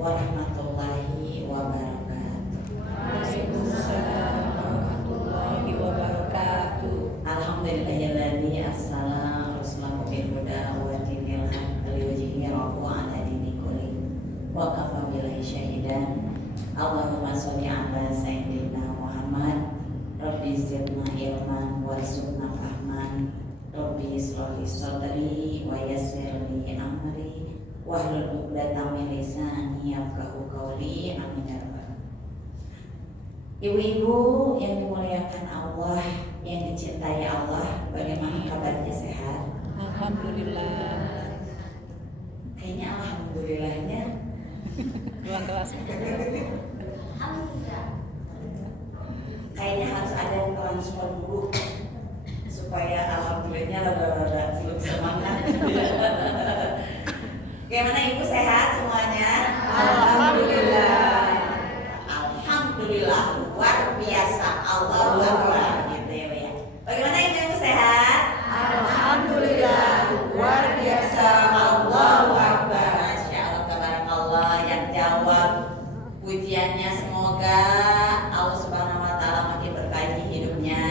warahmatullahi wabarakatuh. Waalaikumsalam warahmatullahi wabarakatuh. Alhamdulillahilladzi arsala rasulahu bil huda wa dinil haqq liyudhhirahu 'ala dini kulli wa kafa billahi syahidan. Allahumma sholli 'ala sayyidina Muhammad. Rabbi zidna ilman warzuqna fahman. Rabbi shrah li sadri wa yassir li amri wahlul 'uqdatam min lisani yafqahu qawli. Amin ya rabbal. Ibu-ibu yang dimuliakan Allah, yang dicintai Allah, bagaimana kabarnya, sehat? Alhamdulillah. Kayaknya alhamdulillahnya Ruang kelas. kayaknya harus ada transpon dulu supaya alhamdulillahnya rada-rada lebih semangat. Bagaimana ibu, sehat semuanya? Alhamdulillah. Alhamdulillah, luar biasa. Allahu Akbar gitu ya. Bagaimana ibu sehat? Alhamdulillah, luar biasa. Allahu Akbar. Masya Allah, tabarakallah. Yang jawab pujiannya semoga Allah Subhanahu wa Ta'ala makin berkahi hidupnya.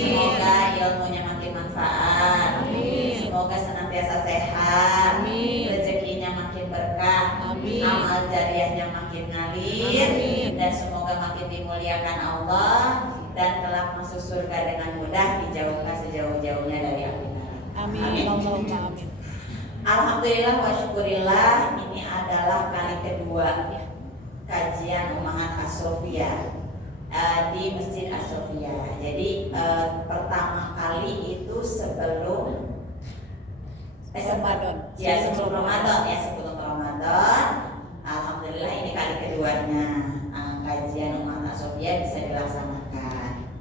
Semoga ilmunya makin manfaat. Semoga senantiasa sehat. Rezekinya makin berkah. Amal jariahnya makin ngalir. Dan semoga makin dimuliakan Allah dan kelak masuk surga dengan mudah, dijauhkan sejauh-jauhnya dari api neraka. Amin. Allahumma amin. Alhamdulillah wa syukurillah, ini adalah kali kedua ya, kajian Ummahat As-Sofia di Masjid As-Sofia. Jadi pertama kali itu sebelum Ramadan. sebelum Ramadan ya, sebelum Ramadan. Alhamdulillah ini kali keduanya kajian Ummahat As-Sofia bisa dilaksanakan.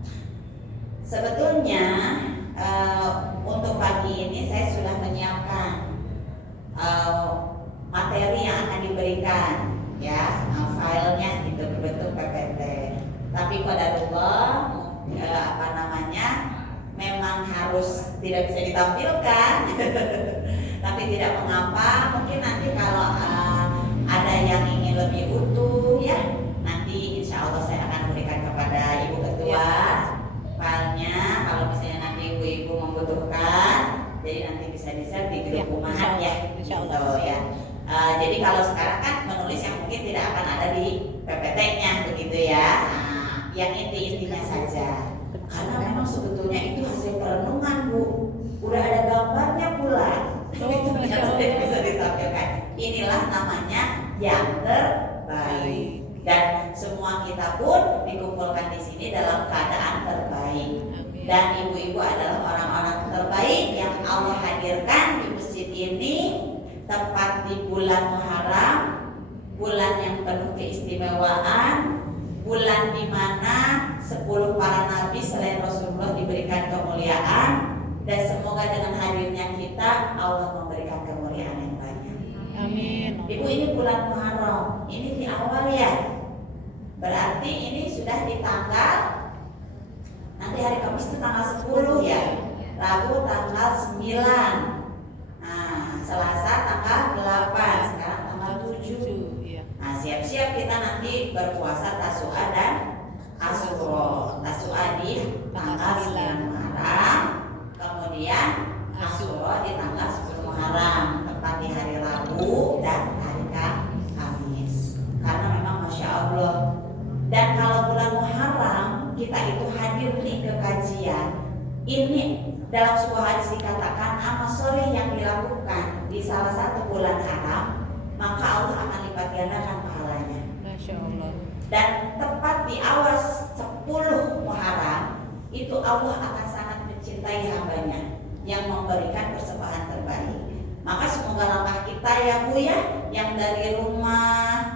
Sebetulnya untuk pagi ini saya sudah menyiapkan materi yang akan diberikan ya, filenya gitu berbentuk PPT. Tapi qadarullah memang harus tidak bisa ditampilkan. Tapi tidak mengapa, mungkin nanti kalau ada yang ingin lebih utuh ya, nanti insya Allah saya akan berikan kepada Ibu Ketua filenya. Kalau misalnya nanti ibu-ibu membutuhkan, jadi nanti bisa di-share di grup Ummahat ya, insya Allah. gitu ya. Jadi kalau sekarang kan menulis yang mungkin tidak akan ada di PPT-nya begitu ya. Yang inti-intinya saja. Karena memang sebetulnya itu hasil perenungan, Bu. Udah ada gambarnya pula. Itu bisa ditampilkan. Inilah namanya yang terbaik. Dan semua kita pun dikumpulkan di sini dalam keadaan terbaik. Dan ibu-ibu adalah orang-orang terbaik yang Allah hadirkan di masjid ini tepat di bulan Muharram, bulan yang penuh keistimewaan, bulan di mana 10 para nabi selain Rasulullah diberikan kemuliaan. Dan semoga dengan hadirnya kita Allah memberikan kemuliaan yang banyak. Amin. Ibu, ini bulan Muharram, ini di awal ya. Berarti ini sudah di tanggal, nanti hari Kamis itu tanggal 10 ya. Rabu tanggal 9. Nah, Selasa tanggal 8, sekarang tanggal 7. Nah, siap-siap kita nanti berpuasa Tasu'a dan Asyura. Tasu'a di tanggal 9 Muharram, kemudian Asyura di tanggal 10 Muharram, tepat di hari Rabu dan hari Kamis. Karena memang Masya Allah. Dan kalau bulan Muharram kita itu hadir nih ke kajian, ini dalam sebuah hadis dikatakan amal soleh yang dilakukan di salah satu bulan haram, maka Allah akan lipat gandakan pahalanya. Masya Allah. Dan tepat di awal 10 Muharram itu Allah akan sangat mencintai hambanya yang memberikan persembahan terbaik. Maka semoga langkah kita ya Bu ya, yang dari rumah,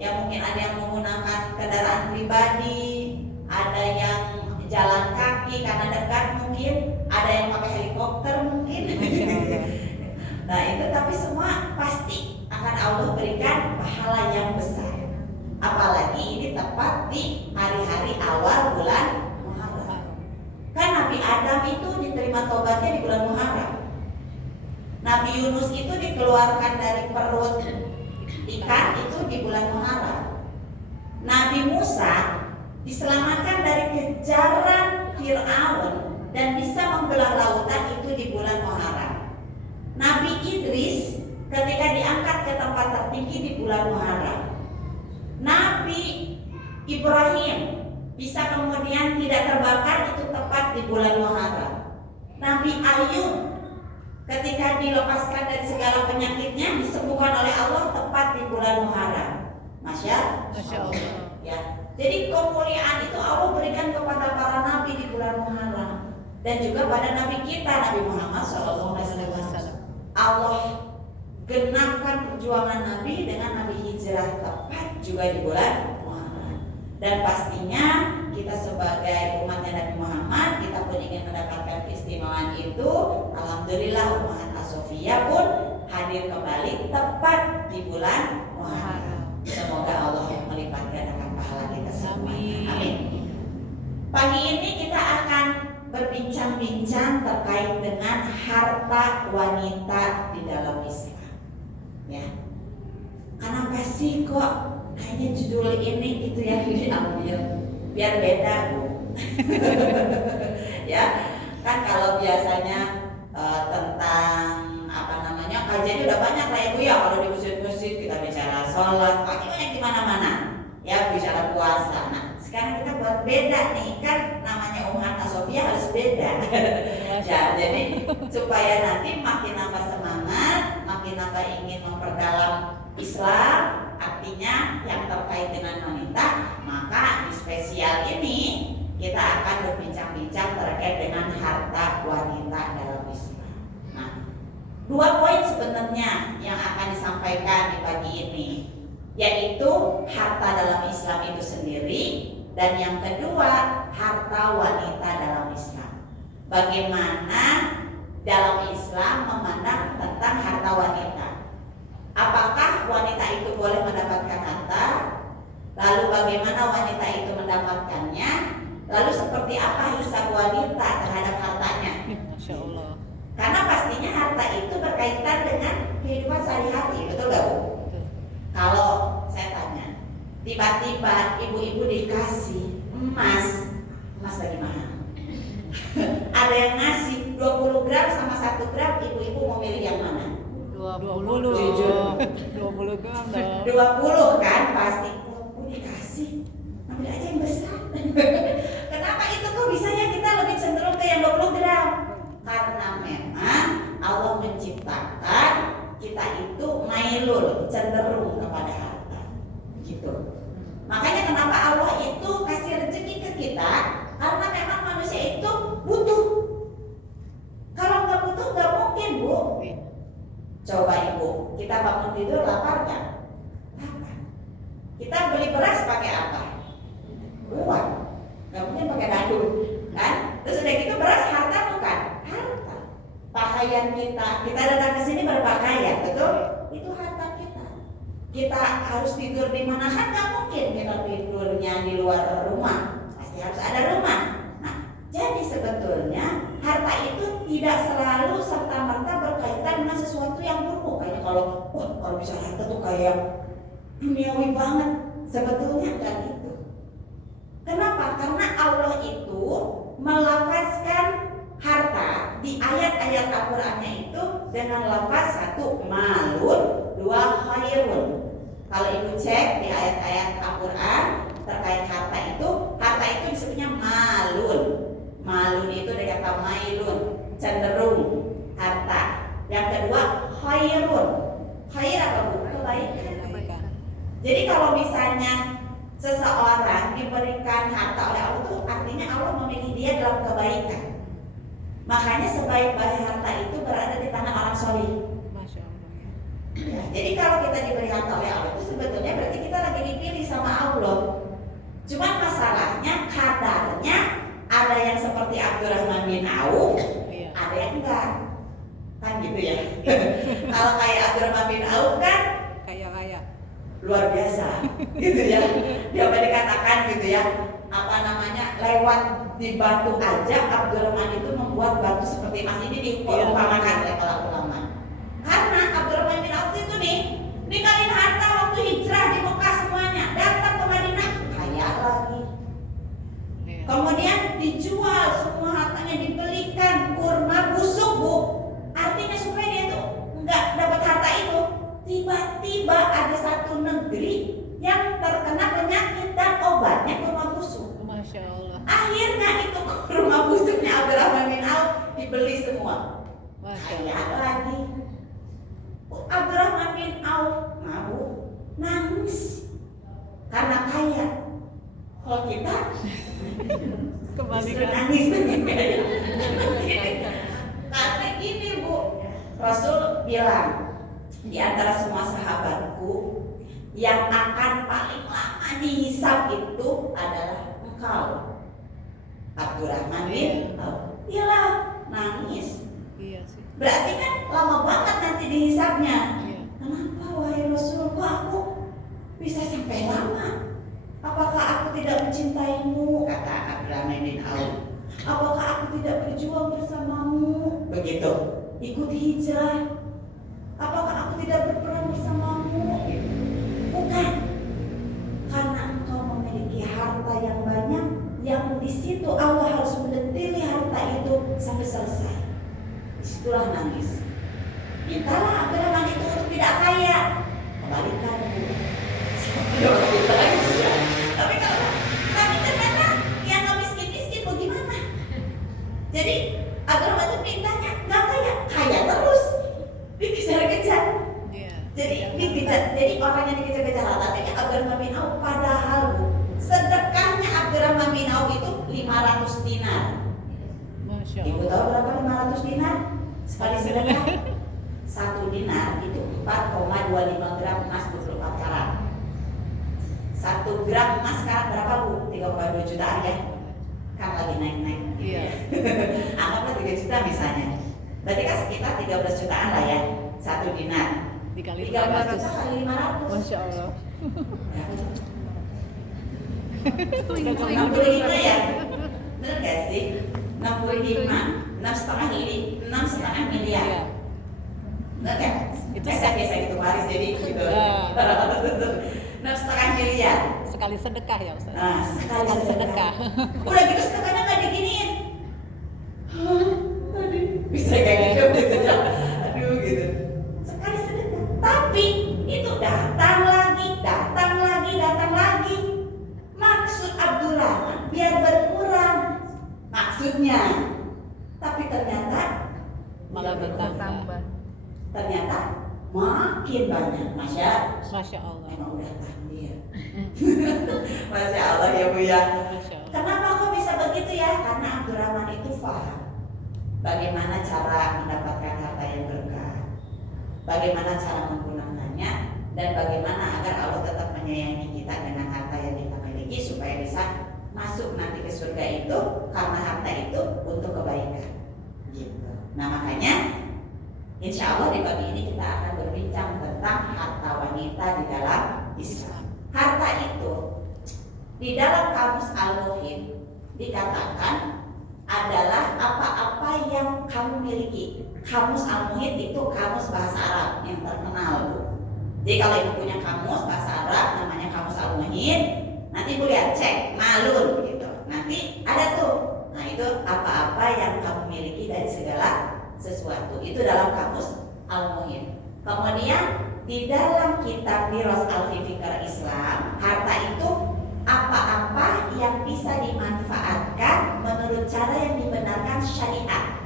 yang mungkin ada yang menggunakan kendaraan pribadi, ada yang jalan kaki karena dekat mungkin, ada yang pakai helikopter mungkin. Nah itu tapi semua pasti akan Allah berikan pahala yang besar. Apalagi ini tepat di hari-hari awal bulan Muharram. Kan Nabi Adam itu diterima tobatnya di bulan Muharram. Nabi Yunus itu dikeluarkan dari perut ikan itu di bulan Muharram. Nabi Musa diselamatkan dari kejaran Fir'aun dan bisa membelah lautan itu di bulan Muharram. Nabi Idris ketika diangkat ke tempat tertinggi di bulan Muharram. Nabi Ibrahim bisa kemudian tidak terbakar itu tepat di bulan Muharram. Nabi Ayub ketika dilepaskan dari segala penyakitnya disembuhkan oleh Allah tepat di bulan Muharram. Masya Allah. Ya. Jadi kemuliaan itu Allah berikan kepada para nabi di bulan Muharram dan juga pada nabi kita Nabi Muhammad SAW. Allah genapkan perjuangan nabi dengan nabi hijrah tepat juga di bulan Muharram. Dan pastinya kita sebagai umatnya Nabi Muhammad, kita pun ingin mendapatkan keistimewaan itu. Alhamdulillah Ummahat As-Sofiyah pun hadir kembali tepat di bulan Muharram. Semoga Allah melipat gandakan pahala kita semua. Amin. Pagi ini kita akan berbincang-bincang terkait dengan harta wanita di dalam Islam. Ya. Kenapa sih kok kayaknya judul ini gitu ya diambil? Biar beda, Bu. Ya, kan kalau biasanya tentang kajiannya udah banyak lah Ibu ya. Kalau di masjid-masjid kita bicara sholat, pasti banyak di mana-mana. Ya, bicara puasa. Nah, sekarang kita buat beda nih, kan namanya Ummahat As-Sofiyah harus beda. Ya, jadi supaya nanti makin nambah semangat, makin nambah ingin memperdalam Islam, artinya yang terkait dengan wanita, maka di spesial ini kita akan berbincang-bincang terkait dengan harta wanita dalam Islam. Nah, 2 poin sebenarnya yang akan disampaikan di pagi ini, yaitu harta dalam Islam itu sendiri, dan yang kedua harta wanita dalam Islam. Bagaimana dalam Islam memandang tentang harta wanita? Apakah wanita itu boleh mendapatkan harta? Lalu bagaimana wanita itu mendapatkannya? Lalu seperti apa hisab wanita terhadap hartanya? Masya Allah. Karena pastinya harta itu berkaitan dengan kehidupan sehari-hari, betul gak Bu? Kalau saya tanya, tiba-tiba ibu-ibu dikasih emas lagi mahal. Ada yang ngasih 20 gram sama 1 gram, ibu-ibu mau milih yang mana? 20 gram dong. 20 kan pasti. Oh, dikasih, ambil aja yang besar. Kenapa itu kok bisanya kita lebih cenderung ke yang 20 gram? Karena memang Allah menciptakan kita itu mailul, cenderung kepada harta, gitu. Makanya kenapa Allah itu kasih rezeki ke kita? Karena memang manusia itu butuh. Kalau nggak butuh nggak mungkin, Bu. Coba Ibu, kita bangun tidur lapar nggak? Lapar. Kita beli beras pakai apa? Uang. Nggak mungkin pakai dadu, kan? Terus udah gitu beras harta bukan? Harta. Pakaian kita datang ke sini berpakaian, betul? Itu harta kita. Kita harus tidur di mana? Kan nggak mungkin kita tidurnya di luar rumah. Pasti harus ada rumah. Nah, jadi sebetulnya harta itu tidak selalu serta-merta berkaitan dengan sesuatu yang buruk. Kayaknya kalau bisa harta tuh kayak duniawi banget. Sebetulnya enggak gitu. Kenapa? Karena Allah itu melafazkan harta di ayat-ayat Al-Qur'annya itu dengan lafaz 1 malun, 2 khairun. Kalau Ibu cek di ayat-ayat Al-Qur'an terkait harta itu disebutnya malun. Malun itu dari kata mailun, cenderung harta. Yang kedua khairun. Khair apa Bu? Kebaikan. Jadi kalau misalnya seseorang diberikan harta oleh Allah itu artinya Allah memilih dia dalam kebaikan. Makanya sebaik-baik harta itu berada di tangan orang soleh. Masya Allah. Ya, jadi kalau kita diberi harta oleh Allah itu sebetulnya berarti kita lagi dipilih sama Allah. Cuman masalahnya kadarnya ada yang seperti Abdurrahman bin Auf, Iya. ada yang enggak. Kan gitu ya. Kalau kayak Abdurrahman bin Auf kan Kaya. luar biasa gitu ya. Dia apa dikatakan gitu ya, lewat di batu aja Abdurrahman itu membuat batu seperti emas. Ini diumpamakan oleh para ulama. Karena Abdurrahman bin Auf itu nih ninggalin harta waktu hijrah di Masya kaya Allah. lagi. Abdurrahman bin Auf mau nangis karena kaya. Kalau kita justru Kebalikan. nangis karena gini Bu, Rasul bilang di antara semua sahabatku yang akan paling lama dihisab itu adalah engkau, Abdurrahman bin Auf. Iyalah, nangis. Iya sih. Berarti kan lama banget nanti dihisabnya. Iya. Kenapa wahai Rasul, kok aku bisa sampai lama? Apakah aku tidak mencintaimu? Kata Abdurrahman bin Auf. Apakah aku tidak berjuang bersamamu? Begitu. Ikut hijrah. Apakah aku tidak berperang bersamamu? Gitu. Bukan. Karena engkau memiliki harta yang banyak, yang di situ Allah harus mendetili harta itu sampai selesai. Disitulah nangis. Mintalah Abdurrahman itu untuk tidak kaya. Kembalikan. Tapi ternyata yang nggak miskin bagaimana? Jadi Abdurrahman itu mintanya nggak kaya, kaya terus. Dikejar-kejar. Iya. Jadi dikejar. Jadi orang yang dikejar-kejar hartanya Abdurrahman bin Auf. Padahal Bu, sedekahnya Abdurrahman bin Auf itu 500 dinar. Masya Ibu Allah. tahu berapa 500 dinar? Sekali sedekah 1 dinar itu 4,25 gram emas 24 karat. 1 gram emas sekarang berapa Bu? 3,2 jutaan ya? Kan lagi naik-naik gitu Iya. ya. Anggaplah 3 juta misalnya. Berarti kan sekitar 13 jutaan lah ya 1 dinar. Dikali 13 juta 500. kali 500. Masya Allah. Berapa tuh? Udah 65 ya? Bener gak sih? 65 6,5 miliar. Iya. Bener gak? Itu Saya biasa gitu Paris jadi gitu. Ya. 6,5 miliar. Sekali sedekah ya Ustaz. Nah, sekali sedekah. sedekah. Udah gitu sedekahnya nggak diginiin. Hah, tadi bisa kayak gitu ya. Aduh gitu. Sekali sedekah. Tapi itu datang lagi. Maksud Abdurrahman biar berkurang. Maksudnya. Tapi ternyata Malah bertambah. ternyata makin banyak. Masya Allah. Emang udah takdir. Masya Allah ya Bu ya. Masya Allah. Kenapa kok bisa begitu ya? Karena Abdurrahman itu paham bagaimana cara mendapatkan harta yang berkah, bagaimana cara menggunakannya, dan bagaimana agar Allah tetap menyayangi kita dengan harta yang kita miliki supaya bisa masuk nanti ke surga itu karena harta itu untuk kebaikan. Gitu. Nah makanya insya Allah di pagi ini kita akan berbincang tentang harta wanita di dalam Islam. Harta itu di dalam kamus Al-Muhim dikatakan adalah apa-apa yang kamu miliki. Kamus Al-Muhim itu kamus bahasa Arab yang terkenal Bu. Jadi kalau ibu punya kamus bahasa Arab namanya kamus Al-Muhim, nanti ibu lihat cek malun gitu. Nanti ada tuh. Nah itu apa-apa yang kamu miliki dari segala sesuatu. Itu dalam kamus Al-Muhim. Kemudian di dalam kitab Miras Al-Fikr Islam, harta itu apa-apa yang bisa dimanfaatkan menurut cara yang dibenarkan syariat.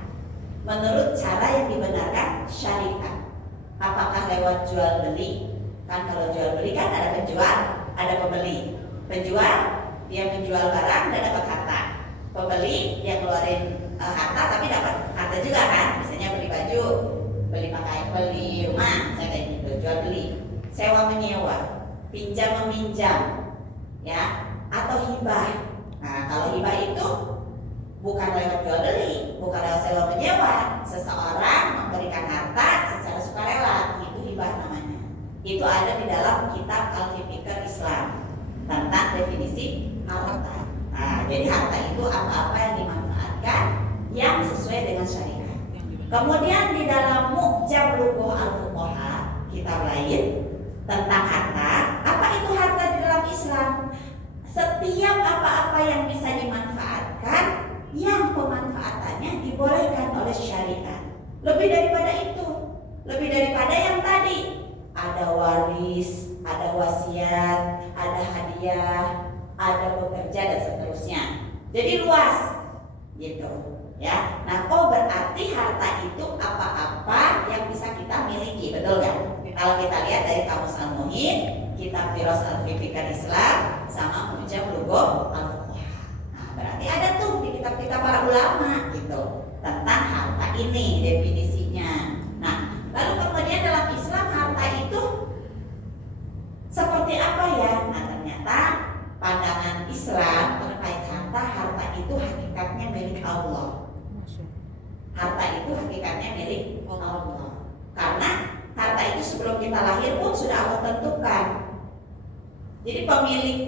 Menurut cara yang dibenarkan syariat. Apakah lewat jual beli? Kan kalau jual beli kan ada penjual, ada pembeli. Penjual dia menjual barang dan dapat harta. Pembeli dia keluarin harta tapi dapat harta juga kan. Misalnya beli baju, beli pakaian, beli rumah, saya kayak gitu, jual beli, sewa menyewa, pinjam meminjam, ya, atau hibah. Nah kalau hibah itu bukan lewat jual beli, bukan lewat sewa menyewa, seseorang memberikan harta secara sukarela, itu hibah namanya. Itu ada di dalam kitab Al-Fikr Islam tentang definisi harta. Nah jadi harta itu apa-apa yang dimanfaatkan yang sesuai dengan syariat. Kemudian di dalam Mu'jam Lughuh Al-Fuqaha, kitab lain tentang harta, apa itu harta di dalam Islam? Setiap apa-apa yang bisa dimanfaatkan, yang pemanfaatannya dibolehkan oleh syariat. Lebih daripada itu, lebih daripada yang tadi, ada waris, ada wasiat, ada hadiah, ada bekerja dan seterusnya. Jadi luas, gitu. Ya, nah berarti harta itu apa-apa yang bisa kita miliki, betul nggak? Kalau kita lihat dari Kamus Al-Muhyin, Kitab Firas Al-Fiqh Islam, sama Mujam Lugum Al-Fuqaha. Nah, berarti ada tuh di kitab-kitab para ulama gitu tentang harta ini definisinya. Nah, lalu kemudian dalam Islam harta itu seperti apa ya? Nah, ternyata pandangan Islam terkait harta itu hakikatnya milik Allah. Harta itu hakikatnya milik Allah. Karena harta itu sebelum kita lahir pun sudah Allah tentukan. Jadi pemilik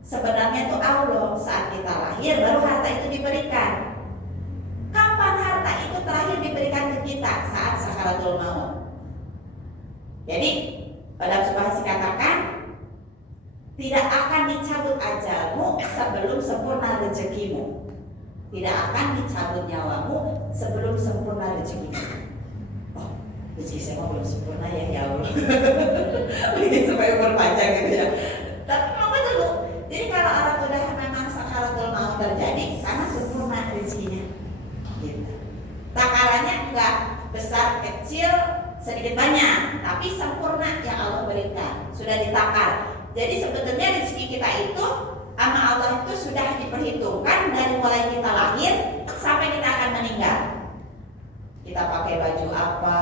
sebenarnya itu Allah. Saat kita lahir baru harta itu diberikan. Kapan harta itu terakhir diberikan ke kita? Saat sakaratul maut. Jadi pada sebuah dikatakan tidak akan dicabut ajalmu sebelum sempurna rezekimu. Tidak akan dicabut nyawamu sebelum sempurna rezekimu. Oh, rezeki saya belum sempurna ya Allah. Bikin supaya berpanjang gitu ya. Tapi mau betul. Jadi kalau orang udah memang sakaratul maut terjadi, sangat sempurna rezekinya. Gitu. Takarannya enggak besar kecil sedikit banyak, tapi sempurna yang Allah berikan. Sudah ditakar. Jadi sebetulnya rezeki kita itu sama Allah itu sudah diperhitungkan dari mulai kita lahir sampai kita akan meninggal. Kita pakai baju apa,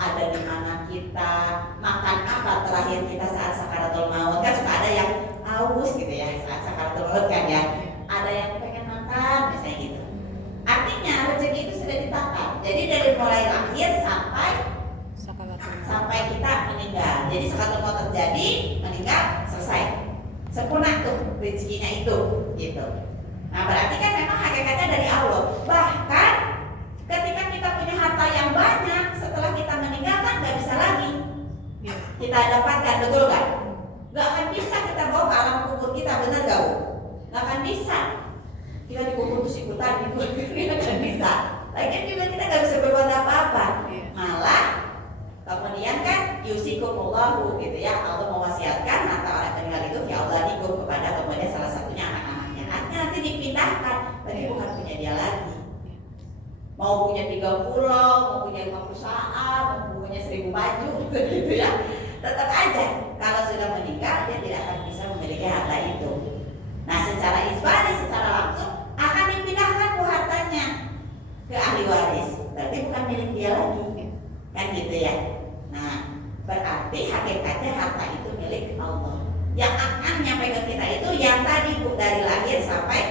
ada di mana kita, makan apa terakhir kita saat sakaratul maut. Kan suka ada yang haus gitu ya saat sakaratul maut kan ya. Ada yang pengen makan misalnya gitu. Artinya rezeki itu sudah ditakar. Jadi dari mulai lahir sampai kita meninggal. Jadi sakaratul maut terjadi, meninggal, selesai. Sempurna tuh rezekinya itu gitu. Nah, berarti kan memang hakikatnya dari Allah. Bahkan ketika kita punya harta yang banyak, setelah kita meninggal kan nggak bisa lagi kita dapatkan, betul kan? Nggak akan bisa kita bawa ke alam kubur kita, benar gak Bu? Nggak akan bisa. Kita dikubur terus ikutan gitu, nggak akan bisa. Lagian juga kita nggak bisa berbuat apa-apa. Malah kemudian kan yusikumullahu gitu ya, Allah mewasiatkan harta orang meninggal itu ya Allah dikum kepada kemudian salah satunya anak-anaknya. Artinya nanti dipindahkan, berarti bukan punya dia lagi. Mau punya 3 pulau, mau punya 5 perusahaan, mau punya 1000 baju gitu ya. Tetap aja kalau sudah meninggal dia tidak akan bisa memiliki harta itu. Nah, secara isbari, secara langsung akan dipindahkan tuh hartanya ke ahli waris. Berarti bukan milik dia lagi. Kan gitu ya. Nah, berarti hakikatnya harta itu milik Allah. Yang akan nyampe ke kita itu yang tadi Bu, dari lahir sampai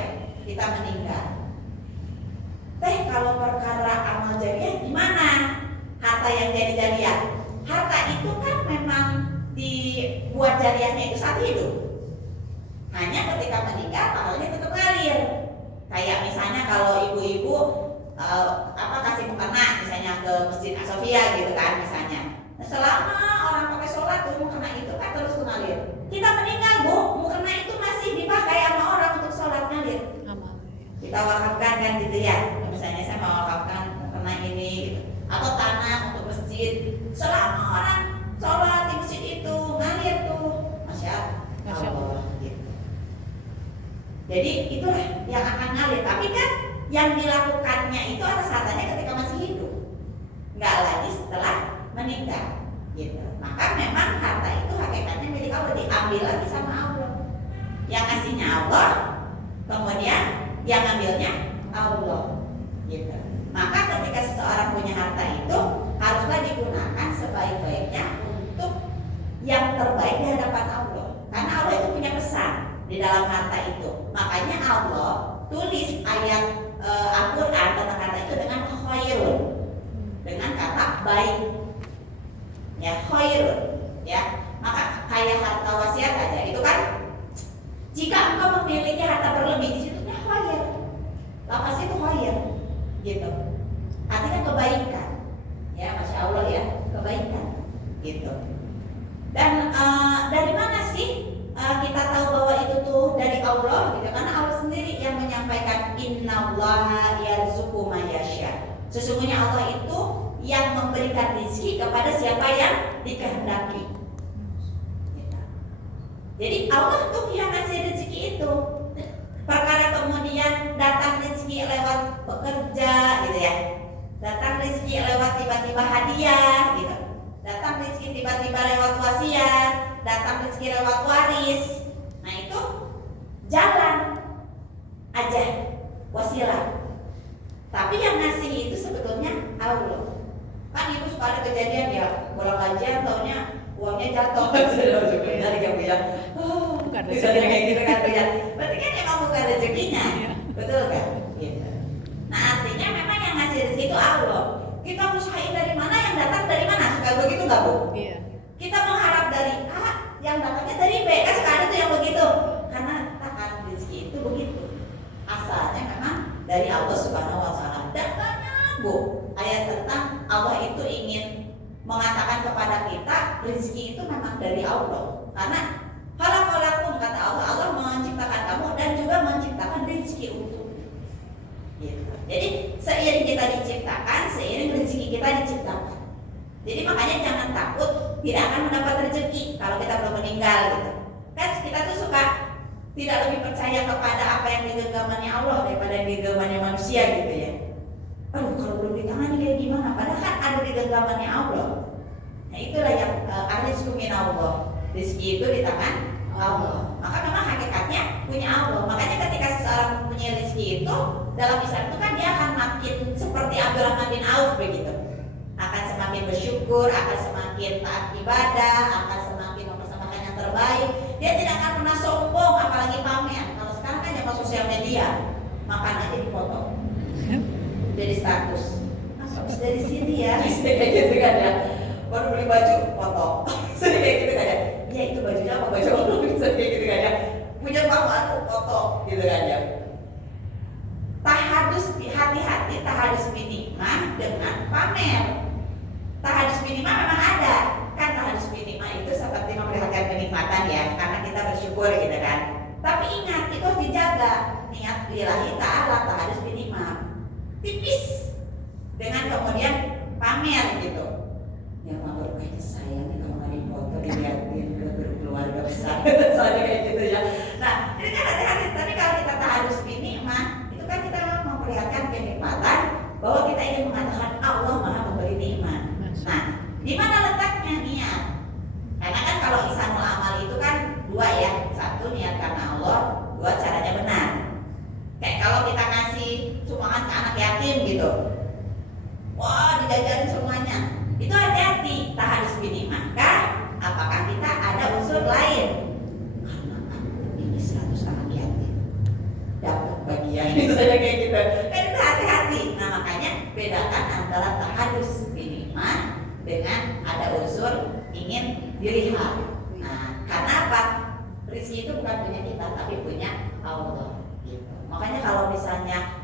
kita meninggal. Kalau perkara amal jariah gimana? Harta yang jadi-jadian. Harta itu kan memang dibuat jariahnya itu saat hidup. Hanya ketika meninggal pahalanya tetap ngalir. Kayak misalnya kalau ibu-ibu kasih mukena misalnya ke Masjid Sofia gitu kan misalnya. Nah, selama orang pakai sholat tuh mukena itu kan terus mengalir. Kita meninggal Bu, mukena itu masih dipakai sama orang untuk sholat ngalir. Kita wakafkan kan gitu ya. Misalnya saya mau wakafkan mukena ini gitu. Atau tanah untuk masjid. Selama orang sholat di masjid itu ngalir tuh, Masya Allah gitu. Jadi itulah yang akan ngalir. Tapi kan yang dilakukannya itu atas hartanya ketika masih hidup, nggak lagi setelah meninggal gitu. Maka memang harta itu hakikatnya milik Allah, diambil lagi sama Allah. Yang ngasihnya Allah, kemudian yang ngambilnya Allah gitu. Maka ketika seseorang punya harta itu haruslah digunakan sebaik-baiknya untuk yang terbaik di hadapan Allah. Karena Allah itu punya pesan di dalam harta itu. Makanya Allah tulis ayat Al-Quran tentang harta itu dengan khairun, dengan kata baik ya, khairun ya. Maka kayak harta wasiat aja itu kan, jika engkau memiliki harta berlebih, di situ khair, lapas itu khair gitu, artinya kebaikan ya, Masya Allah ya, kebaikan gitu. Dan dari mana sih kita tahu bahwa itu tuh dari Allah gitu? Karena Allah sendiri yang menyampaikan innallaha yarzuqu man yasha. Sesungguhnya Allah itu yang memberikan rezeki kepada siapa yang dikehendaki. Gitu. Jadi Allah tuh yang ngasih rezeki itu. Perkara kemudian datang rezeki lewat bekerja gitu ya. Datang rezeki lewat tiba-tiba hadiah gitu. Datang rezeki tiba-tiba lewat wasiat, datang rezeki lewat waris. Nah itu jalan aja, wasilah. Tapi yang ngasih itu sebetulnya Allah. Kan itu suka ada kejadian ya, pulang gajian taunya uangnya jatuh. Dari kamu ya. Bukan Bisa rezeki. kayak gitu kan ya. Berarti kan emang bukan rezekinya. Betul kan? Gitu. Nah artinya memang yang ngasih rezeki itu Allah. Kita usahain dari mana, yang datang dari mana, suka begitu nggak Bu? Iya. Kita mengharap dari A, yang datangnya dari B, kan suka ada tuh yang begitu. Karena takaran rezeki itu begitu. Asalnya memang dari Allah Subhanahu Wa Taala. Dan banyak Bu ayat tentang Allah itu ingin mengatakan kepada kita rezeki itu memang dari Allah. Karena khalaqalakum kata Allah, Allah menciptakan kamu dan juga menciptakan rezeki untukmu. Gitu. Jadi seiring kita diciptakan, seiring rezeki kita diciptakan. Jadi makanya jangan takut tidak akan mendapat rezeki kalau kita belum meninggal gitu. Kan kita tuh suka tidak lebih percaya kepada apa yang digenggamannya Allah daripada digenggamannya manusia gitu ya. Aduh kalau belum ditangani kayak gimana? Padahal kan ada di genggamannya Allah. Nah itulah yang arizqu min Allah. Rezeki itu di tangan Allah. Maka memang hakikatnya punya Allah. Makanya ketika seseorang mempunyai rezeki itu dalam Islam itu kan dia akan makin seperti Abdurrahman bin Auf begitu. Akan semakin bersyukur, akan semakin taat ibadah, akan semakin mempersembahkan yang terbaik. Dia tidak akan pernah sombong, apalagi pamer. Kalau sekarang kan zaman sosial media, makan aja dipotong. Jadi status. Habis dari sini ya, kayak gitu kan ya. Baru beli baju, foto. Jadi kayak gitu kan ya. Iya itu bajunya apa baju orang bisa kayak gitu kan ya. Punya baru foto gitu kan ya. Tahadus hati-hati, tahadus minimah dengan pamer. Tahadus minimah memang ada. Kan tahadus minimah itu seperti memperlihatkan kenikmatan ya, karena kita bersyukur gitu kan. Tapi ingat itu harus dijaga. Niat lillahi ta'ala tahadus minimah. Tipis dengan kemudian pamer gitu. Ya mampir kayaknya sayang nih kalau nggak dipoto dilihatin ke keluarga besar, soalnya kayak gitu ya. Nah ini kan hati-hati. Tapi kalau kita harus nikmat, itu kan kita memperlihatkan kenikmatan bahwa kita ingin mengatakan Allah Maha memberi nikmat. Nah, di mana letaknya niat? Karena kan kalau ihsanul amal itu kan dua ya, satu niat karena Allah, dua caranya benar. Kayak kalau kita ngasih sumbangan ke anak yatim gitu, wah dijajarin semuanya, itu hati-hati, tak harus minimah kan? Apakah kita ada unsur lain? Karena aku ini 100 anak yatim dapat bagian itu saja kayak gitu. Kan itu hati-hati. Nah makanya bedakan antara tahadus minimah dengan ada unsur ingin dilihat. Nah karena apa? Rezeki itu bukan punya kita tapi punya Allah. Makanya kalau misalnya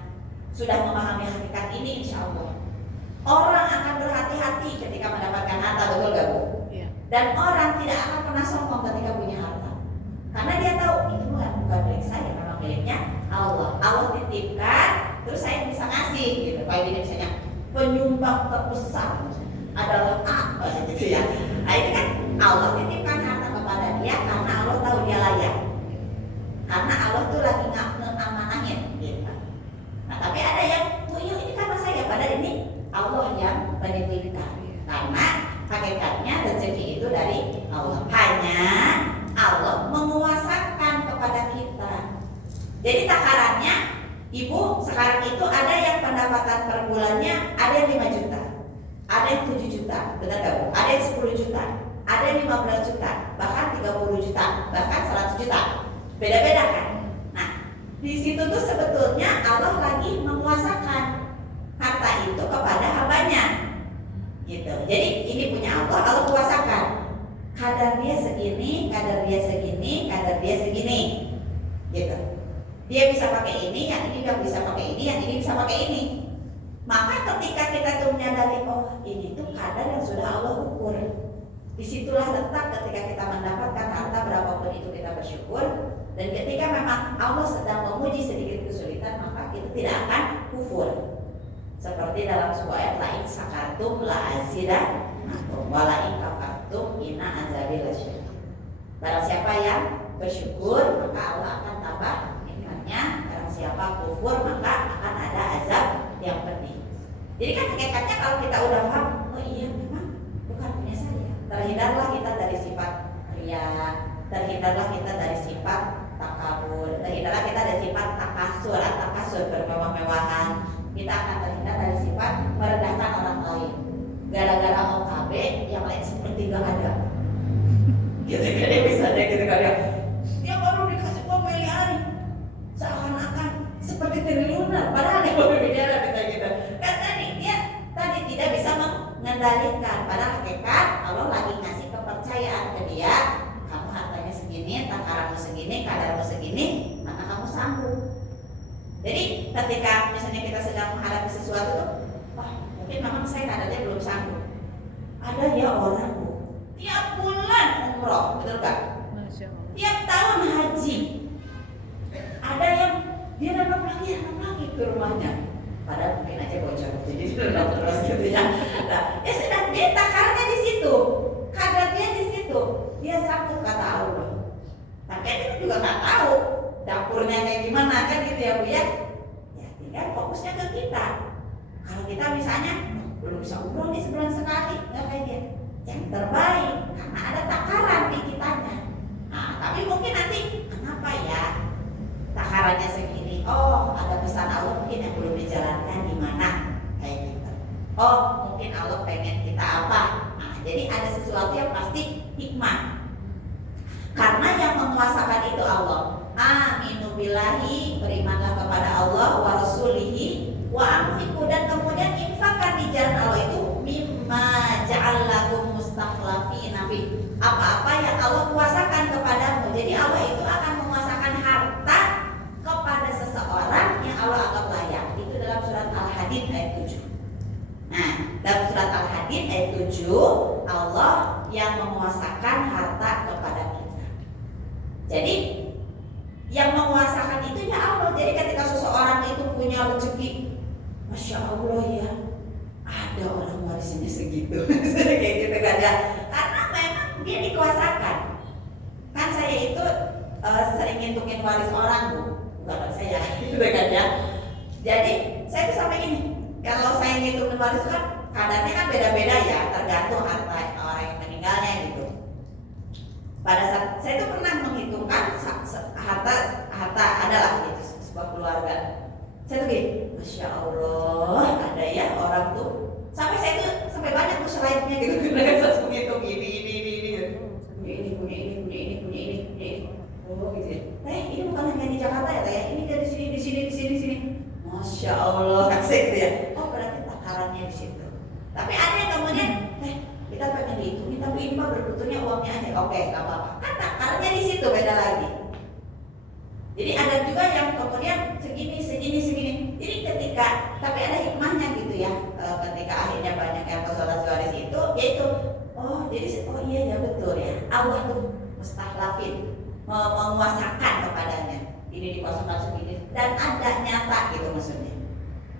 sudah memahami hakikat ini, insya Allah orang akan berhati-hati ketika mendapatkan harta, betul gak Bu? Iya. Dan orang tidak akan pernah sombong ketika punya harta, karena dia tahu itu bukan milik saya, memang miliknya Allah. Allah titipkan, terus saya bisa ngasih gitu. Kayak gini misalnya, penyumbang terbesar adalah apa gitu ya. Nah itu kan Allah titipkan harta kepada dia karena Allah tahu dia layak. Karena Allah tuh lagi ngamanahin gitu. Nah tapi ada yang, oh iya ini karena saya, padahal ini Allah yang menitipkan. Karena hakikatnya rezeki itu dari Allah. Hanya Allah menguasakan kepada kita. Jadi takarannya, Ibu sekarang itu ada yang pendapatan per bulannya ada yang 5 juta, ada yang 7 juta, benar gak Bu? Ada yang 10 juta, ada yang 15 juta, bahkan 30 juta, bahkan 100 juta. Beda-beda kan? Nah, di situ tuh sebetulnya Allah lagi menguasakan harta itu kepada hambanya, gitu. Jadi ini punya Allah, Allah kuasakan. Kadar dia segini, kadar dia segini, kadar dia segini, gitu. Dia bisa pakai ini, yang ini nggak bisa pakai ini, yang ini bisa pakai ini. Maka ketika kita tuh menyadari, oh ini tuh kadar yang sudah Allah ukur. Disitulah letak ketika kita mendapatkan harta berapapun itu kita bersyukur. Dan ketika memang Allah sedang menguji sedikit kesulitan, maka kita tidak akan kufur. Seperti dalam sebuah ayat lain, sakartum la azidannakum wa la in kafartum inna azabi lasyadid. Barang siapa yang bersyukur, maka Allah akan tambah nikmatnya. hakikatnya barang siapa kufur maka akan ada azab yang pedih. Jadi kan hakikatnya kalau kita udah paham, oh iya memang bukan punya saya. Terhindarlah kita dari sifat ria, terhindarlah kita dari sifat takabur, terhindarlah kita dari sifat takasur bermewah-mewahan. Kita akan terhindar dari sifat merendahkan orang lain. Gara-gara OKB yang lain seperti gak ada. Gitu kan dia bisa deh gitu kan dia. Dia baru dikasih uang miliaran, seakan-akan seperti triliunan. Padahal dia baru miliaran bisa gitu. Kan dia tadi tidak bisa mengendalikan. Padahal hakikat Allah lagi ngasih kepercayaan ke dia. Kamu hartanya segini, takaranmu segini, kadarmu segini, maka kamu sanggup. Jadi ketika misalnya kita sedang menghadapi sesuatu tuh, wah mungkin memang saya kadarnya belum sanggup. Ada ya orang tiap bulan umroh, betul gak? Tiap tahun haji. Ada yang dia nanam lagi ke rumahnya. Padahal mungkin aja bocor, jadi dia terus gitu ya. Nah, dia sedang dia takarnya di situ, kadarnya di situ. Dia sanggup kata Allah. Tapi dia juga nggak tahu dapurnya kayak gimana kan gitu ya Bu ya. Ya tinggal fokusnya ke kita. Kalau kita misalnya belum bisa umroh nih sebulan sekali, nggak kayak dia. Yang terbaik karena ada takaran di kitanya. Nah, tapi mungkin nanti kenapa ya takarannya segini? Oh, ada pesan Allah mungkin yang belum dijalankan di mana kayak gitu. Oh, mungkin Allah pengen kita apa? Nah, jadi ada sesuatu yang pasti hikmah. Karena yang menguasakan itu Allah. Aminu billahi, berimanlah kepada Allah wa rasulihi wa anfiqu, dan kemudian infakkan di jalan Allah itu mimma ja'alakum mustakhlafina fi, apa-apa yang Allah kuasakan kepadamu. Jadi Allah itu akan menguasakan harta kepada seseorang yang Allah anggap layak. Itu dalam surat Al-Hadid ayat 7. Nah, dalam surat Al-Hadid ayat 7 Allah yang menguasakan harta kepada kita. Jadi yang menguasakan itu ya Allah. Jadi ketika seseorang itu punya rezeki, Masya Allah ya, ada orang warisannya segitu kayak gitu kan ya, karena memang dia dikuasakan. Kan saya itu sering ngitungin waris orang Bu, bukan saya gitu kan ya. Jadi saya tuh sampai ini, kalau saya ngitungin waris kan kadarnya kan beda-beda ya, tergantung harta orang yang meninggalnya gitu. Pada saat saya tuh pernah menghitungkan harta adalah gitu sebuah keluarga. Saya tuh gini, Masya Allah ada ya orang tuh, sampai saya tuh sampai banyak tuh slide-nya gitu, karena saya menghitung ini. Oh gitu ya. Ini bukan hanya di Jakarta ya, Teh. Ini dari sini. Masya Allah, kasih gitu ya. Oh berarti takarannya di situ. Tapi ada yang kemudian, kita pengen dihitungin, tapi ini mah berbetulnya uangnya aja. Oke, nggak apa-apa. Kan takarannya di situ beda lagi. Jadi ada juga yang kemudian segini. Jadi ketika, tapi ada hikmahnya gitu ya. Ketika akhirnya banyak yang konsultasi waris itu, yaitu oh iya ya betul ya. Allah tuh mustakhlafin, menguasakan kepadanya. Ini dikuasakan segini dan ada nyata gitu maksudnya.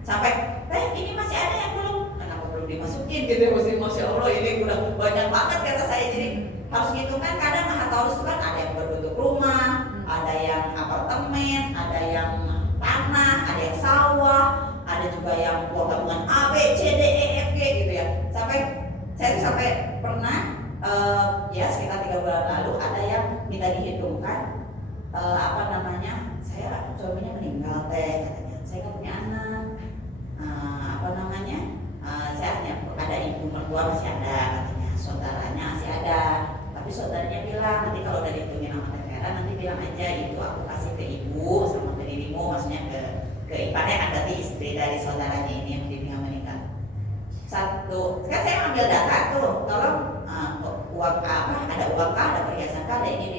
Sampai, ini masih ada yang kenapa belum dimasukin gitu ya, Masya Allah ini udah banyak banget kata saya. Jadi harus ngitungkan, kadang harta itu kan ada yang berbentuk rumah, ada yang apartemen, ada yang tanah, ada yang sawah, ada juga yang gabungan A, B, C, D, E, F, G gitu ya. Saya pernah ya sekitar 3 bulan lalu ada yang minta dihitungkan saya suaminya meninggal katanya, saya kan punya anak, saya hanya ada ibu mertua masih ada katanya, saudaranya masih ada, tapi saudaranya bilang nanti kalau udah dihitungin sama negara nanti bilang aja itu aku kasih ke ibu sama ke dirimu, maksudnya ke iparnya kan berarti istri dari saudaranya ini yang meninggal. Satu, sekarang saya ambil data tuh, tolong uang ada uang ada perhiasan ada ini.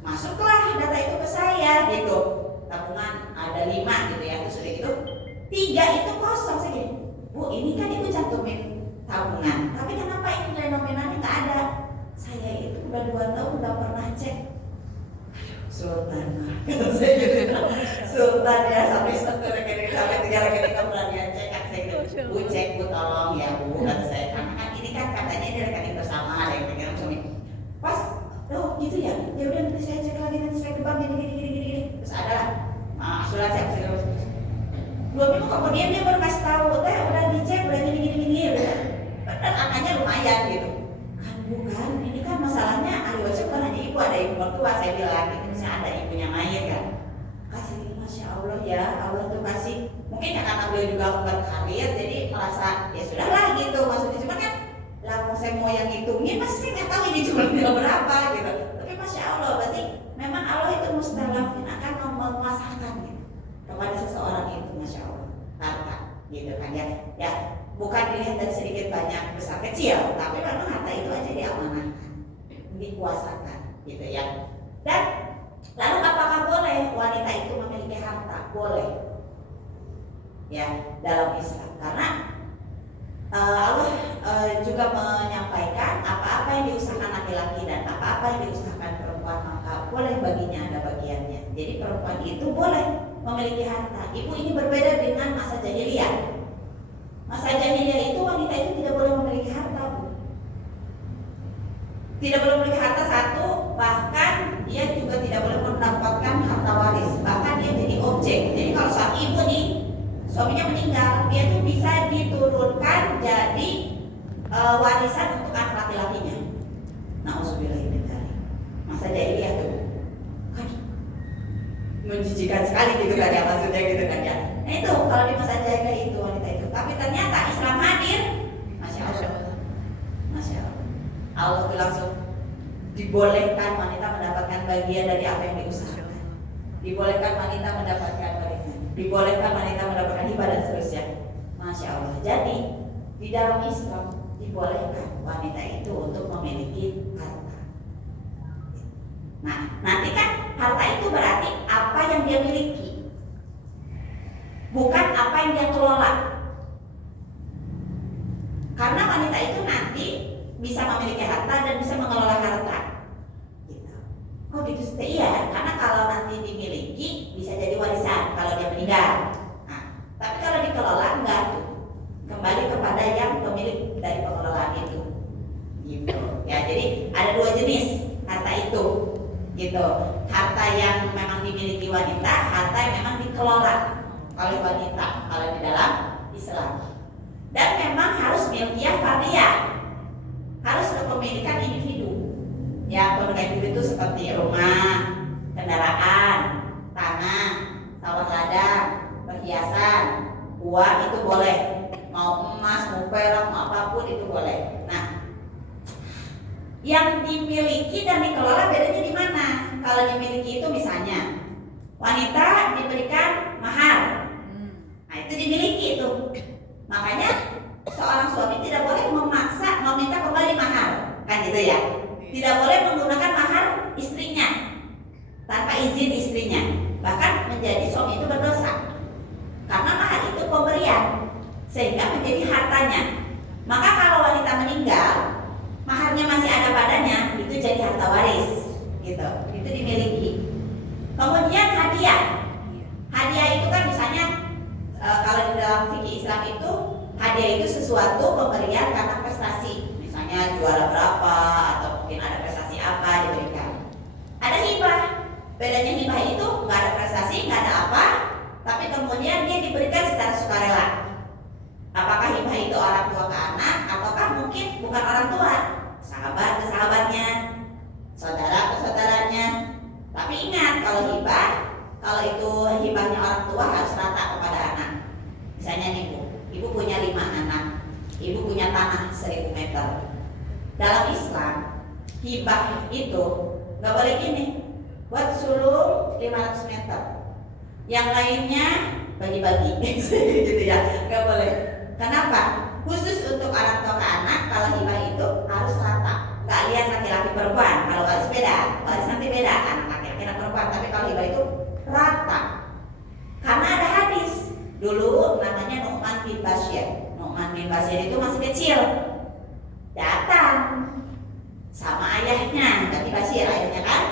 Masuklah data itu ke saya gitu. Tabungan ada 5 gitu ya, terus udah gitu 3 itu kosong. Saya gini, Bu ini kan ibu cantumin tabungan, tapi kenapa ini nilai nominalnya nggak ada? Saya itu udah 2 tahun nggak pernah cek. Sultan kata saya gitu. Sultan ya, sampai 1 rekening sampai 3 rekening kamu lagi cek. Saya gitu, Bu cek Bu tolong ya Bu, kata saya. Karena kan ini kan katanya ini rekening bersama, ada yang rekening suami. Pas gitu ya udah nanti saya cek lagi, nanti saya ke bank gini. Terus ada lah lumayan gitu. Kan bukan, ini kan masalahnya ahli waris bukan hanya ibu, ada ibu mertua. Saya bilang gitu, misalnya ada ibunya mayat kan, kasih, masya Allah ya, Allah tuh kasih. Mungkin ya karena beliau juga berkarir, jadi merasa ya sudahlah gitu. Maksudnya cuma kan, lah saya mau yang hitungin, pasti saya nggak tahu ini jumlahnya berapa gitu. Tapi masya Allah, berarti memang Allah itu mustalafin akan memasahkan gitu kepada seseorang itu, masya Allah, harta gitu kan ya. Ya bukan dilihat dari sedikit banyak besar kecil, tapi memang harta itu aja diamanahkan, dikuasakan gitu ya. Dan lalu apakah boleh wanita itu memiliki harta? Boleh ya dalam Islam, karena Allah juga menyampaikan apa-apa yang diusahakan laki-laki dan apa-apa yang diusahakan perempuan maka boleh baginya ada bagiannya. Jadi perempuan itu boleh memiliki harta. Ibu, ini berbeda dengan masa jahiliyah. Masa jahiliyah itu wanita itu tidak boleh memiliki harta, Bu. Tidak boleh memiliki harta satu, bahkan dia juga tidak boleh mendapatkan harta waris. Bahkan dia jadi objek. Jadi kalau saat ibu nih suaminya meninggal, dia tuh bisa diturunkan jadi warisan untuk anak laki-lakinya. Nauzubillahimindzalik. Masa jahiliyah tuh kan menjijikan sekali gitu kan ya, maksudnya gitu kan ya. Nah itu kalau di masa jahiliyah itu wanita itu. Tapi ternyata Islam hadir, masya Allah, masya Allah. Allah tuh langsung dibolehkan wanita mendapatkan bagian dari apa yang diusahakan. Dibolehkan wanita mendapatkan warisan. Dibolehkan wanita mendapatkan hibah dan seterusnya. Masya Allah. Jadi di dalam Islam dibolehkan wanita itu untuk memiliki harta. Nah, nanti kan harta itu berarti apa yang dia miliki, bukan apa yang dia kelola. Karena wanita itu nanti bisa memiliki harta dan bisa mengelola harta. Gitu. Oh gitu sih, iya. Karena kalau nanti dimiliki bisa jadi warisan kalau dia meninggal. Nah, tapi kalau dikelola enggak tuh. Kembali kepada yang pemilik dari pengelolaan itu. Gitu. Ya, jadi ada dua jenis harta itu. Gitu. Harta yang memang dimiliki wanita, harta yang memang dikelola oleh wanita kalau di dalam Islam. Dan memang harus milkiyah fardiyah. Harus kepemilikan individu. Ya, pemilikan individu itu seperti rumah, kendaraan, tanah, sawah ladang, perhiasan, uang itu boleh. Mau emas, mau perak, mau apapun itu boleh. Nah, yang dimiliki dan dikelola bedanya di mana? Kalau dimiliki itu misalnya wanita diberikan mahar, nah itu dimiliki itu. Makanya seorang suami tidak boleh memaksa meminta kembali mahar, kan gitu ya? Tidak boleh menggunakan mahar istrinya tanpa izin istrinya. Bahkan menjadi suami itu berdosa karena mahar itu pemberian sehingga menjadi hartanya. Maka kalau wanita meninggal, maharnya masih ada padanya, itu jadi harta waris, gitu. Itu dimiliki. Kemudian hadiah. Hadiah itu kan misalnya kalau di dalam fikih Islam itu hadiah itu sesuatu pemberian karena prestasi. Misalnya juara berapa atau mungkin ada prestasi apa diberikan. Ada hibah. Bedanya hibah itu nggak ada prestasi, nggak ada apa, tapi kemudian dia diberikan secara sukarela. Apakah hibah itu orang tua ke anak, ataukah mungkin bukan orang tua, sahabat ke sahabatnya, saudara ke saudaranya. Tapi ingat, kalau hibah, kalau itu hibahnya orang tua harus rata kepada anak. Misalnya nih Bu, Ibu punya 5 anak, Ibu punya tanah 1000 meter. Dalam Islam, hibah itu nggak boleh gini, buat sulung 500 meter, yang lainnya bagi-bagi, gitu ya, nggak boleh. Kenapa? Khusus untuk orang tua ke anak, kalau hibah itu harus rata. Nggak lihat laki-laki perempuan. Kalau waris beda, waris nanti beda, anak laki-laki dan perempuan. Tapi kalau hibah itu rata. Karena ada hadis dulu namanya Nu'man bin Bashir. Nu'man bin Bashir itu masih kecil, datang sama ayahnya, berarti Bashir ayahnya kan,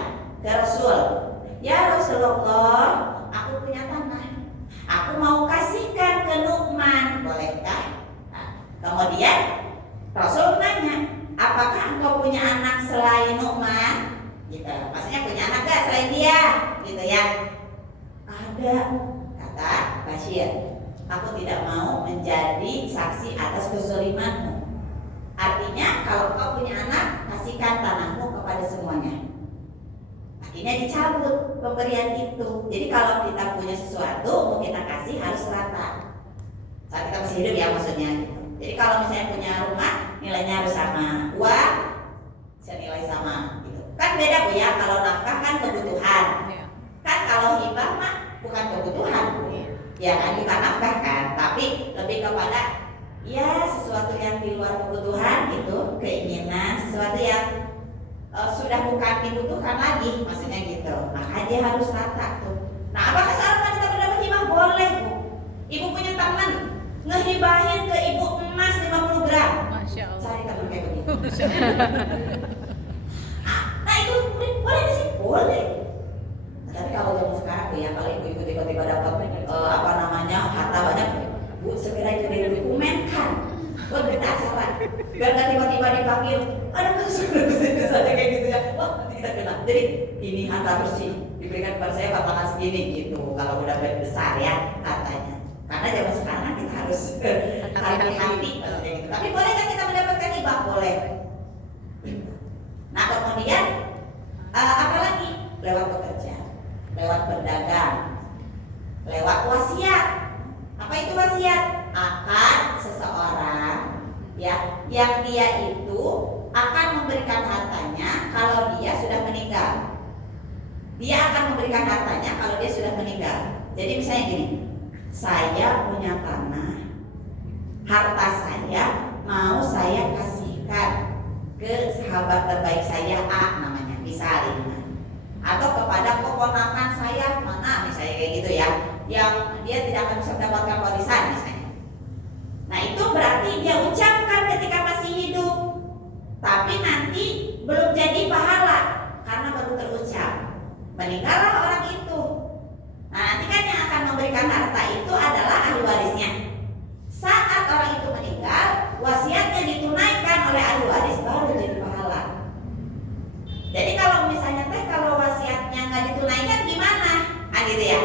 ke Rasul. Ya Rasulullah, aku punya tanah, aku mau kasihkan ke Nu'man, bolehkah? Nah, kemudian Rasul nanya, apakah engkau punya anak selain Nu'man? Gitu, maksudnya punya anak gak selain dia? Gitu ya. Ada, kata Bashir, aku tidak mau menjadi saksi atas kezalimanmu. Artinya kalau kau punya anak, kasihkan tanahmu kepada semuanya. Akhirnya dicabut pemberian itu. Jadi kalau kita punya sesuatu mau kita kasih harus rata. Saat kita masih hidup ya maksudnya gitu. Jadi kalau misalnya punya rumah nilainya harus sama, uang senilai sama gitu. Kan beda Bu ya, kalau nafkah kan kebutuhan. Kan kalau hibah mah bukan kebutuhan. Ya kan bukan nafkah kan, tapi lebih kepada ya sesuatu yang di luar kebutuhan gitu, keinginan, sesuatu yang sudah bukan dibutuhkan lagi, maksudnya gitu. Maka dia harus rata tuh. Nah, apakah seorang wanita mendapat hibah? Boleh Bu. Ibu punya teman ngehibahin ke ibu emas 50 gram. Masya Allah. Cari teman kayak begitu. Nah itu boleh sih? Boleh. Tapi kalau zaman sekarang tuh ya, kalau ibu-ibu tiba-tiba dapat harta banyak, Bu segera itu didokumenkan buat berita acara, biar nggak tiba-tiba dipanggil ada kasus misalnya kayak gitu ya. Wah nanti kita kena. Jadi ini harta bersih diberikan kepada saya katakan segini gitu. Kalau udah besar ya hartanya. Karena zaman sekarang kita harus hati-hati maksudnya gitu. Tapi boleh kan kita mendapatkan hibah? Boleh. Nah kemudian apa lagi? Lewat bekerja, lewat berdagang, lewat wasiat. Apa itu wasiat? Akan seseorang ya yang dia itu akan memberikan hartanya kalau dia sudah meninggal. Dia akan memberikan hartanya kalau dia sudah meninggal. Jadi misalnya gini, saya punya tanah, harta saya mau saya kasihkan ke sahabat terbaik saya A namanya, misalnya, atau kepada keponakan saya mana misalnya kayak gitu ya, yang dia tidak akan bisa mendapatkan warisan misalnya. Nah itu berarti dia ucapkan ketika masih hidup, tapi nanti belum jadi pahala karena baru terucap. Meninggallah orang itu. Nah nanti kan yang akan memberikan harta itu adalah ahli warisnya. Saat orang itu meninggal, wasiatnya ditunaikan oleh ahli waris baru jadi pahala. Jadi kalau misalnya kalau wasiatnya nggak ditunaikan gimana? Ah gitu ya.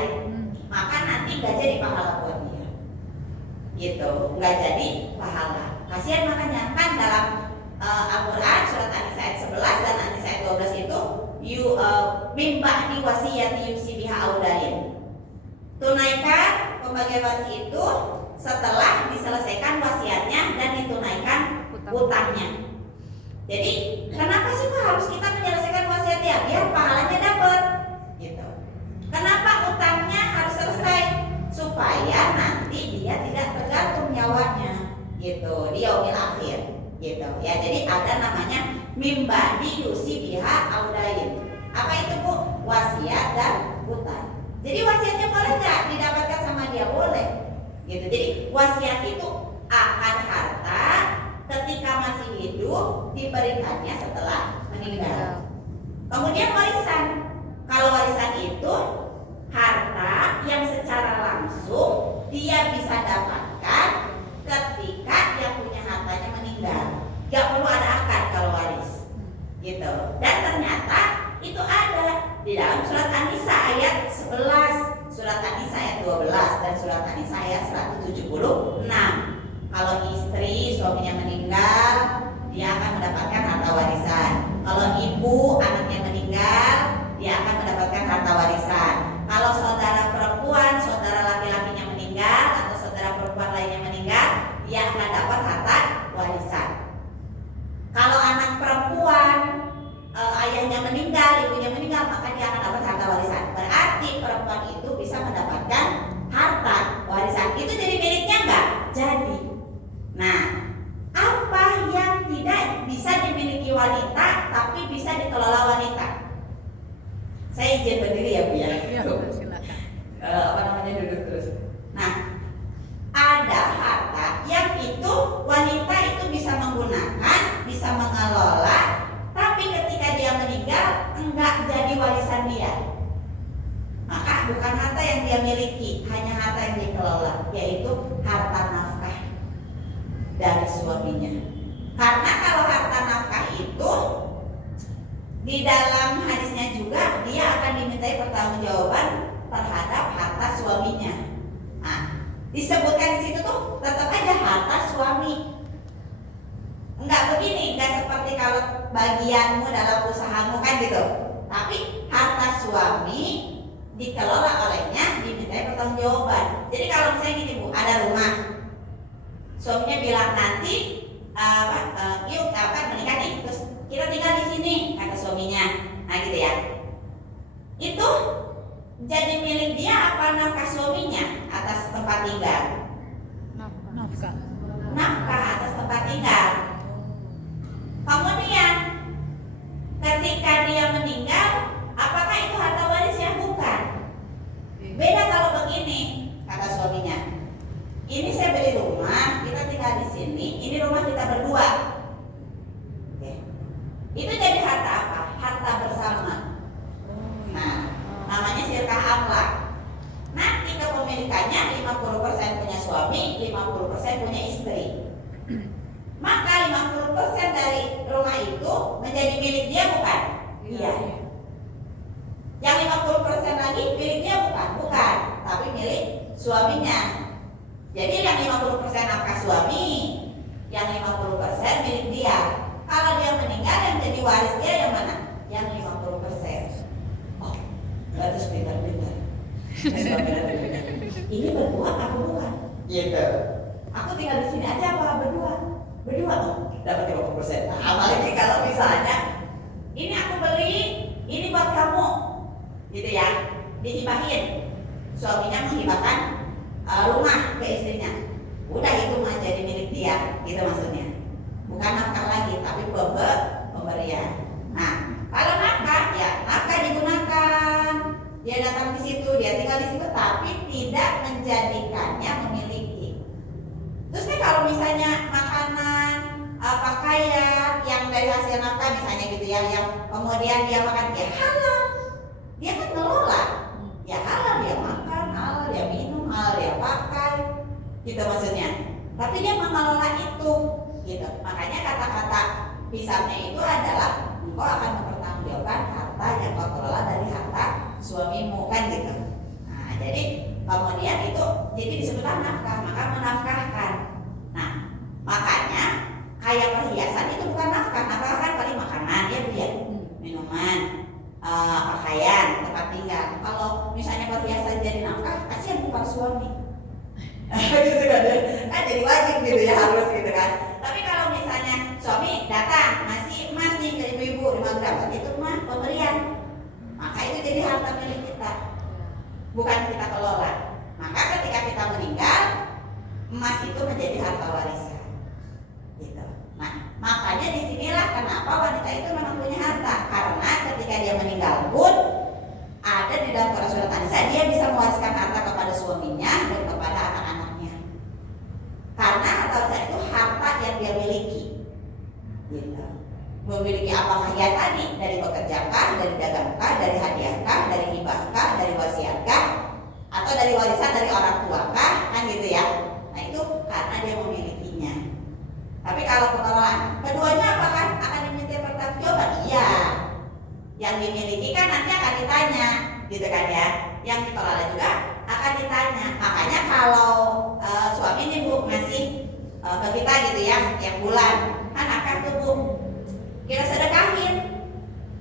Maka nanti nggak jadi pahala buat dia. Gitu, nggak jadi pahala. Kasihan makanya kan dalam Al-Quran surat An-Nisa ayat 11 dan An-Nisa ayat 12 itu mimba di wasiyati yusi biha audain. Tunaikan pembagian waris itu setelah diselesaikan wasiatnya dan ditunaikan hutangnya. Jadi kenapa sih Pak harus kita menyelesaikan wasiatnya biar pahalanya dapat? Gitu. Kenapa hutangnya harus selesai? Supaya nanti dia tidak tergantung nyawanya, gitu, di yaumil akhir, gitu. Ya, jadi ada namanya mimba di yusi biha audain. Apa itu Bu? Wasiat dan hutang. Jadi wasiatnya boleh nggak didapatkan sama dia? Boleh, gitu. Jadi wasiat itu akan harta ketika masih hidup diberikannya setelah meninggal. Kemudian warisan. Kalau warisan itu harta yang secara langsung dia bisa dapatkan ketika dia punya hartanya meninggal. Gak perlu ada akad kalau waris, gitu. Dan ternyata itu ada di dalam surat An-Nisa ayat 11, surat An-Nisa ayat 12 dan surat An-Nisa ayat 176. Kalau istri suaminya meninggal, dia akan mendapatkan harta warisan. Kalau ibu anaknya meninggal, dia akan mendapatkan harta warisan. Kalau saudara perempuan, saudara laki-lakinya meninggal atau saudara perempuan lainnya meninggal, dia akan dapat harta warisan. Kalau anak perempuan ayahnya meninggal, ibunya meninggal, maka dia akan dapat harta warisan. Berarti perempuan itu bisa mendapatkan harta warisan. Itu jadi miliknya enggak? Jadi. Nah, apa yang tidak bisa dimiliki wanita tapi bisa dikelola wanita? Saya izin berdiri ya Bu ya. Ya, silakan. Duduk terus. Nah, ada harta yang itu wanita itu bisa menggunakan, bisa mengelola, tapi ketika dia meninggal enggak jadi warisan dia. Maka bukan harta yang dia miliki, hanya harta yang dikelola, yaitu harta nafkah dari suaminya. Karena kalau harta nafkah itu di dalam hadisnya juga dia akan dimintai pertanggungjawaban terhadap harta suaminya. Nah, disebutkan di situ tuh tetap aja harta suami. Enggak begini, enggak bagianmu dalam usahamu kan gitu. Tapi harta suami dikelola olehnya, dimintai pertanggungjawaban. Jadi kalau misalnya gini Bu, ada rumah, suaminya bilang nanti yuk menikah nih, terus kita tinggal di sini kata suaminya, nah gitu ya. Itu jadi milik dia apa nafkah suaminya atas tempat tinggal? Nafkah. Nafkah atas tempat tinggal. Kemudian ketika dia meninggal, apakah itu harta warisnya? Bukan. Beda kalau begini, kata suaminya. Ini saya beli rumah, kita tinggal di sini. Ini rumah kita berdua. Oke. Itu jadi harta apa? Harta bersama. Nah, namanya sirkah amlak. Nanti kepemilikannya 50% punya suami, 50% punya istri. Maka 50% dari rumah itu menjadi milik dia bukan? Iya. Yang 50% lagi milik dia bukan? Bukan, tapi milik suaminya. Jadi yang 50% nafkah suami, yang 50% milik dia. Kalau dia meninggal, yang jadi waris dia yang mana? Yang 50%. Oh, berarti pintar-pintar. Ini berdua apa bukan? Gitu. Aku tinggal di sini aja apa berdua? Berdua tuh dapat 50%. Nah, apalagi kalau misalnya ini aku beli, ini buat kamu, gitu ya, dihibahin. Suaminya menghibahkan rumah ke istrinya. Udah itu mah jadi milik dia, gitu maksudnya. Bukan nafkah lagi, tapi pemberian. Nah, kalau nafkah, ya nafkah digunakan. Dia datang di situ, dia tinggal di situ, tapi tidak menjadikannya memiliki. Terus nih kalau misalnya makanan, pakaian yang dari hasil nafkah misalnya gitu ya, yang kemudian dia makan, ya halal. Dia kan ngelola, ya halal dia makan, halal dia minum, halal dia pakai, gitu maksudnya. Tapi dia mengelola itu, gitu. Makanya kata-kata pisahnya itu adalah engkau akan mempertanggungjawabkan harta yang kau kelola dari harta suamimu kan gitu. Nah, jadi kemudian itu jadi disebutlah nafkah, maka menafkahkan. Nah, makanya kayak perhiasan itu bukan nafkah. Nafkah kan paling makanan ya Bu ya, minuman, pakaian, tempat tinggal. Kalau misalnya perhiasan jadi nafkah, kasihan bukan suami. Gitu kan ya. Kan jadi wajib gitu ya, harus gitu kan. Tapi kalau misalnya suami datang ngasih emas nih ke ibu-ibu 5 gram, itu mah pemberian. Maka itu jadi harta milik kita, bukan kita kelola. Maka ketika kita meninggal, emas itu menjadi harta warisan, gitu. Nah, makanya disinilah kenapa wanita itu memang punya harta, karena ketika dia meninggal pun ada di dalam Quran surat An-Nisa, dia bisa mewariskan harta kepada suaminya dan kepada anak-anaknya. Karena harta warisan itu harta yang dia miliki, gitu. Memiliki apakah ya tadi, dari bekerjakah, dari dagangkah, dari hadiahkah, dari hibahkah, dari wasiatkah, atau dari warisan dari orang tuakah, kan gitu ya. Nah itu karena dia memilikinya. Tapi kalau pengelolaan keduanya apakah akan diminta pertanggungjawaban? Iya. Yang dimiliki kan nanti akan ditanya, gitu kan ya. Yang dikelola juga akan ditanya. Makanya kalau suami nih Bu ngasih ke kita gitu ya, tiap bulan kan akan tuh Bu, kita sedekahin,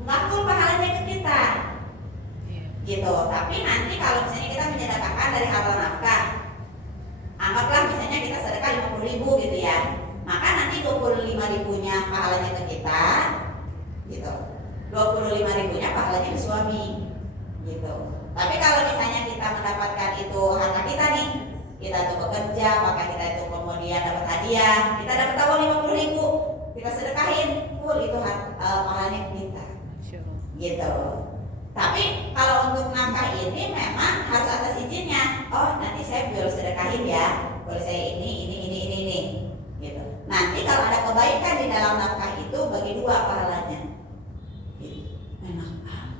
nggak full pahalanya ke kita, gitu. Tapi nanti kalau misalnya kita menyedekahkan dari harta nafkah, anggaplah misalnya kita sedekah 50.000 gitu ya, maka nanti 25.000-nya pahalanya ke kita, gitu. 25.000-nya pahalanya ke suami, gitu. Tapi kalau misalnya kita mendapatkan itu harta kita nih, kita tuh bekerja, maka kita itu kemudian dapat hadiah, kita dapat uang 50.000, kita sedekahin full itu pahalanya kita, gitu. Tapi kalau untuk nafkah ini memang harus atas izinnya. Oh nanti saya boleh sedekahin ya, boleh saya ini, gitu. Nanti kalau ada kebaikan di dalam nafkah itu bagi dua pahalanya. Gitu. Enak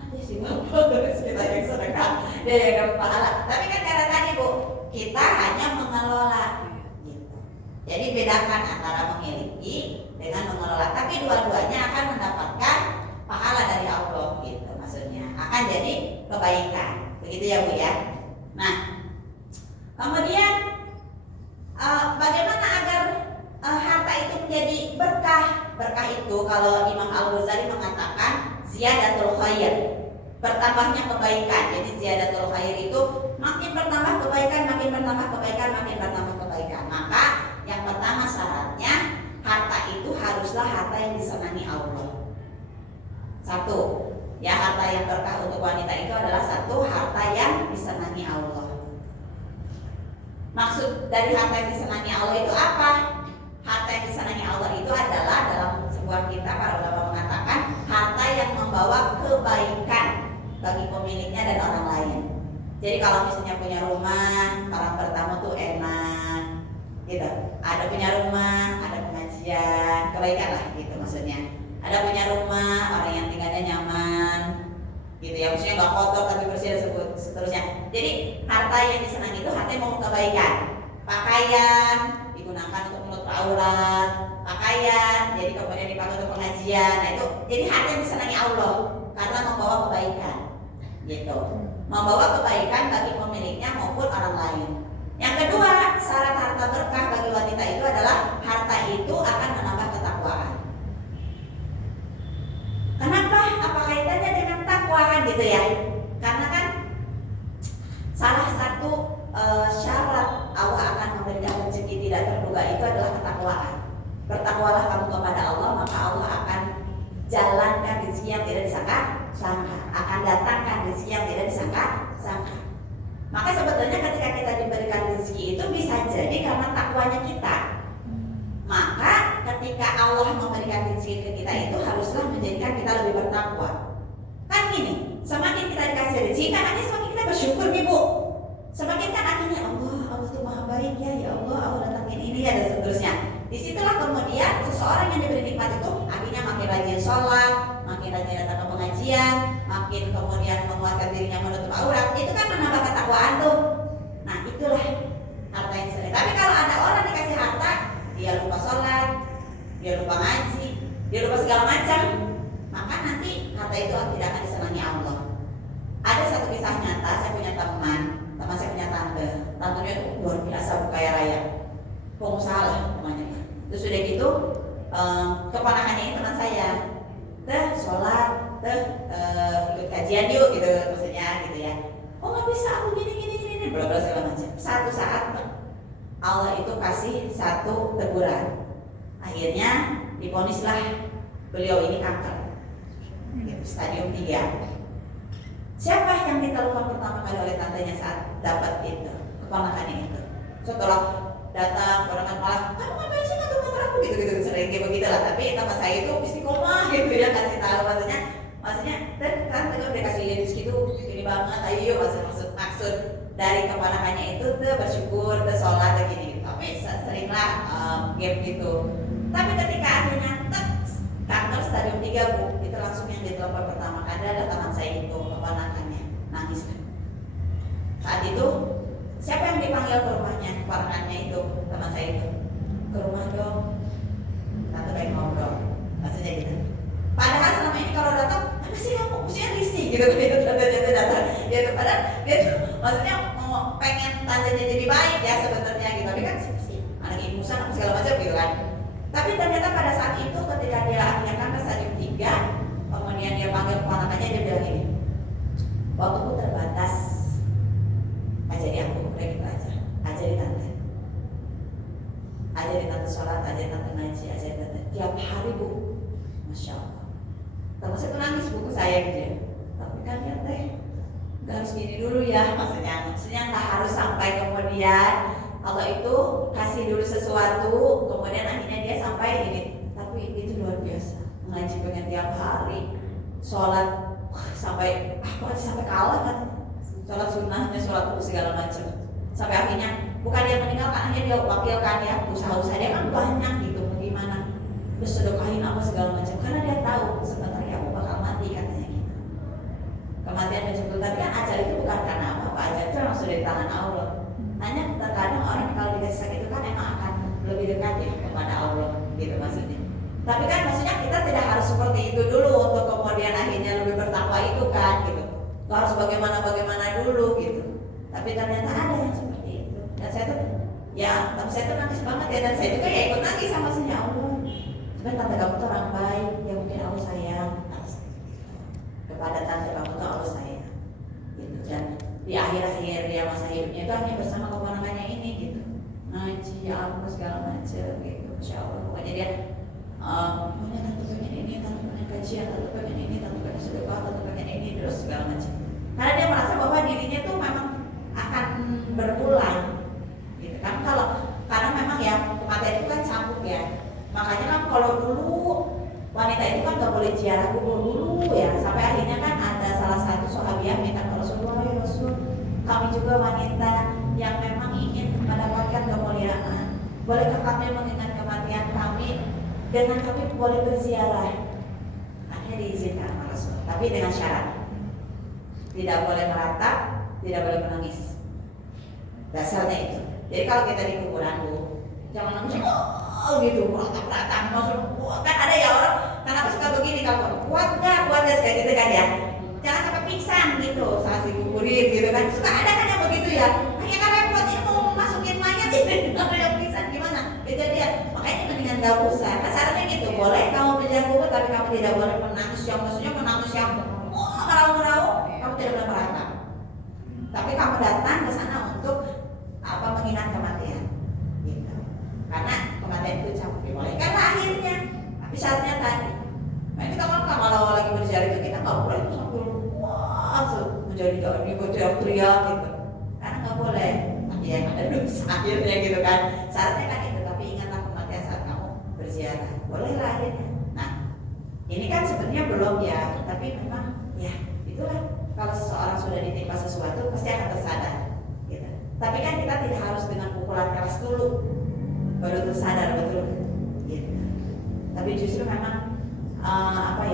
aja sih Bapak, kita yang sedekah dia yang dapat pahala. Tapi kan karena tadi Bu, kita hanya mengelola, gitu. Jadi bedakan antara memiliki dengan mengelola. Tapi dua-duanya akan mendapatkan pahala dari Allah, gitu maksudnya. Akan jadi kebaikan, begitu ya Bu ya. Nah, kemudian bagaimana agar harta itu menjadi berkah? Berkah itu kalau Imam Al-Ghazali mengatakan ziyadatul khair, bertambahnya kebaikan. Jadi ziyadatul khair itu makin bertambah kebaikan, makin bertambah kebaikan, makin bertambah kebaikan. Maka yang pertama syaratnya harta itu haruslah harta yang disenangi Allah. Satu, ya harta yang berkah untuk wanita itu adalah satu harta yang disenangi Allah. Maksud dari harta yang disenangi Allah itu apa? Harta yang disenangi Allah itu adalah dalam sebuah kitab para ulama mengatakan harta yang membawa kebaikan bagi pemiliknya dan orang lain. Jadi kalau misalnya punya rumah, orang bertamu tuh enak, gitu. Ada punya rumah, ada pengajian, kebaikan lah, gitu maksudnya. Ada punya rumah, orang yang tinggalnya nyaman, gitu ya. Maksudnya nggak kotor tapi bersih dan seterusnya. Jadi harta yang disenangi itu harta yang mau kebaikan. Pakaian digunakan untuk menutup aurat, pakaian jadi kemudian dipakai untuk pengajian. Nah itu jadi harta yang disenangi Allah karena membawa kebaikan, gitu. Membawa kebaikan bagi pemiliknya maupun orang lain. Yang kedua, syarat harta berkah bagi wanita itu adalah harta itu akan menambah ketakwaan. Kenapa? Apa kaitannya dengan takwa kan gitu ya? Karena kan salah satu syarat Allah akan memberikan rezeki tidak terduga itu adalah ketakwaan. Bertakwalah kamu kepada Allah, maka Allah akan jalankan rezeki yang tidak disangka-sangka, akan datangkan rezeki yang tidak disangka-sangka. Maka sebetulnya ketika kita diberikan rezeki itu bisa jadi karena takwanya kita. Maka ketika Allah memberikan rezeki ke kita itu haruslah menjadikan kita lebih bertakwa. Kan gini, semakin kita dikasih rezeki kan akhirnya semakin kita bersyukur nih Bu. Semakin kan akhirnya Allah tuh maha baik ya Allah datangin ini ya dan seterusnya. Disitulah kemudian seseorang yang diberi nikmat itu akhirnya makin rajin sholat, makin rajin datang ke pengajian, makin kemudian menguatkan dirinya menutup aurat. Itu kan menambah ketakwaan tuh. Nah itulah harta yang disenangi. Tapi kalau ada orang dikasih harta, dia lupa sholat, dia lupa ngaji, dia lupa segala macam, maka nanti harta itu tidak akan disenangi Allah. Ada satu kisah nyata, saya punya teman saya punya tantenya itu luar biasa kaya raya, pengusaha lah namanya. Terus udah gitu keponakannya ini teman saya, sholat, ikut kajian yuk gitu maksudnya gitu ya. Oh nggak bisa aku gini bla bla segala macam. Satu saat Allah itu kasih satu teguran, akhirnya divonislah beliau ini kanker, gitu, stadium 3. Siapa yang ditelepon pertama kali oleh tantenya saat dapat itu keponakannya itu? Setelah datang orang malah kamu ngapain sih ngatur aku gitu sering kayak begitu lah. Tapi teman saya itu istiqomah gitu ya, kasih tahu maksudnya kan tadi udah kasih rezeki itu ini banget, ayo maksud dari keponakannya itu tuh bersyukur, tuh sholat tuh gini. Tapi seringlah game gitu. Tapi ketika akhirnya kanker stadium 3 Bu, itu langsung yang ditelepon pertama kali ada teman saya itu keponakannya nangis kan. Saat itu siapa yang dipanggil ke rumahnya keponakannya itu teman saya itu, ke rumah dong, tante pengen ngobrol, maksudnya gitu. Padahal selama ini kalau datang apa sih kamu usia risih gitu datang dia tuh padahal dia tuh maksudnya mau pengen tantenya jadi baik ya sebenarnya gitu, tapi kan sih anak imusan apa segala macam gitu kan. Tapi ternyata pada saat itu ketika dia akhirnya kan ke stadium 3, kemudian dia panggil keponakannya, dia bilang gini, waktuku terbatas, ajari aku, udah gitu aja, ajari tante sholat, ajari tante ngaji, ajari tante tiap hari Bu, Masya Allah. Teman saya tuh nangis Bu ke saya gitu ya, tapi kan ya teh, gak harus gini dulu ya, maksudnya gak harus sampai kemudian Allah itu kasih dulu sesuatu, kemudian akhirnya dia sampai ini. Tapi itu luar biasa, mengaji pengen tiap hari, sholat sampai kalah kan, sholat sunnahnya, sholat segala macam, sampai akhirnya bukan dia meninggalkan, akhirnya dia wakilkan ya, usaha-usaha dia kan banyak gitu, bagaimana terus sedekahin apa segala macam, karena dia tahu sebenarnya aku bakal mati katanya gitu. Kematian menjemput, tapi kan ajal itu bukan karena apa-apa, ajal itu langsung dari tangan Allah. Hanya terkadang orang kalau dikasih sakit itu kan emang akan lebih dekat ya kepada Allah gitu maksudnya. Tapi kan maksudnya kita tidak harus seperti itu dulu untuk kemudian akhirnya lebih bertakwa itu kan gitu. Lo harus bagaimana dulu gitu. Tapi ternyata ada yang seperti itu. Dan saya tuh nangis banget ya, dan saya juga ya ikut nangis sama Allah. Sebenarnya tante kamu tuh orang baik pensiun, tentu pengen ini, tentu pengen sedekah, tentu pengen ini, terus segala macam. Karena dia merasa bahwa dirinya tuh memang akan berulang, gitu kan? Karena memang ya kematian itu kan cambuk ya. Makanya kan kalau dulu wanita itu kan nggak boleh ziarah kubur dulu ya, sampai akhirnya kan ada salah satu sahabiah minta ke Rasulullah, ya Rasul, kami juga wanita yang memang ingin mendapatkan kemuliaan, bolehkah kami mengingat kematian kami dengan kami boleh berziarah? Akhirnya diizinkan sama Rasul, tapi dengan syarat tidak boleh meratap, tidak boleh menangis. Dasarnya itu. Jadi kalau kita di kuburan Bu, jangan nangis gitu, meratap-ratap, kan ada ya orang kenapa suka begini, kalau kuat nggak kayak gitu kan ya, jangan sampai pingsan gitu saat dikuburin gitu kan, suka ada kan yang begitu ya, hanya kan repot ini mau masukin mayat ini nggak yang pingsan gimana kejadian, makanya mendingan nggak usah. Kasarnya gitu, boleh kamu berjalan kubur tapi kamu tidak boleh menangis yang merau-merau, kamu tidak boleh meratap, tapi kamu datang ke sana untuk mengingat kematian gitu. Karena kematian itu capek, bolehkan akhirnya, tapi syaratnya tadi. Nah kita kan kalau lagi berziarah itu kita nggak boleh tuh sambil menjadi teriak gitu, karena nggak boleh. Nanti yang ada dosa akhirnya gitu kan. Syaratnya kan itu, tapi ingatlah kematian saat kamu berziarah. Bolehlah akhirnya. Nah ini kan sebenarnya belum ya, tapi memang ya itulah, kalau seseorang sudah ditimpa sesuatu pasti akan tersadar. Gitu. Tapi kan kita tidak harus dengan pukulan keras dulu baru tersadar betul, gitu. Tapi justru memang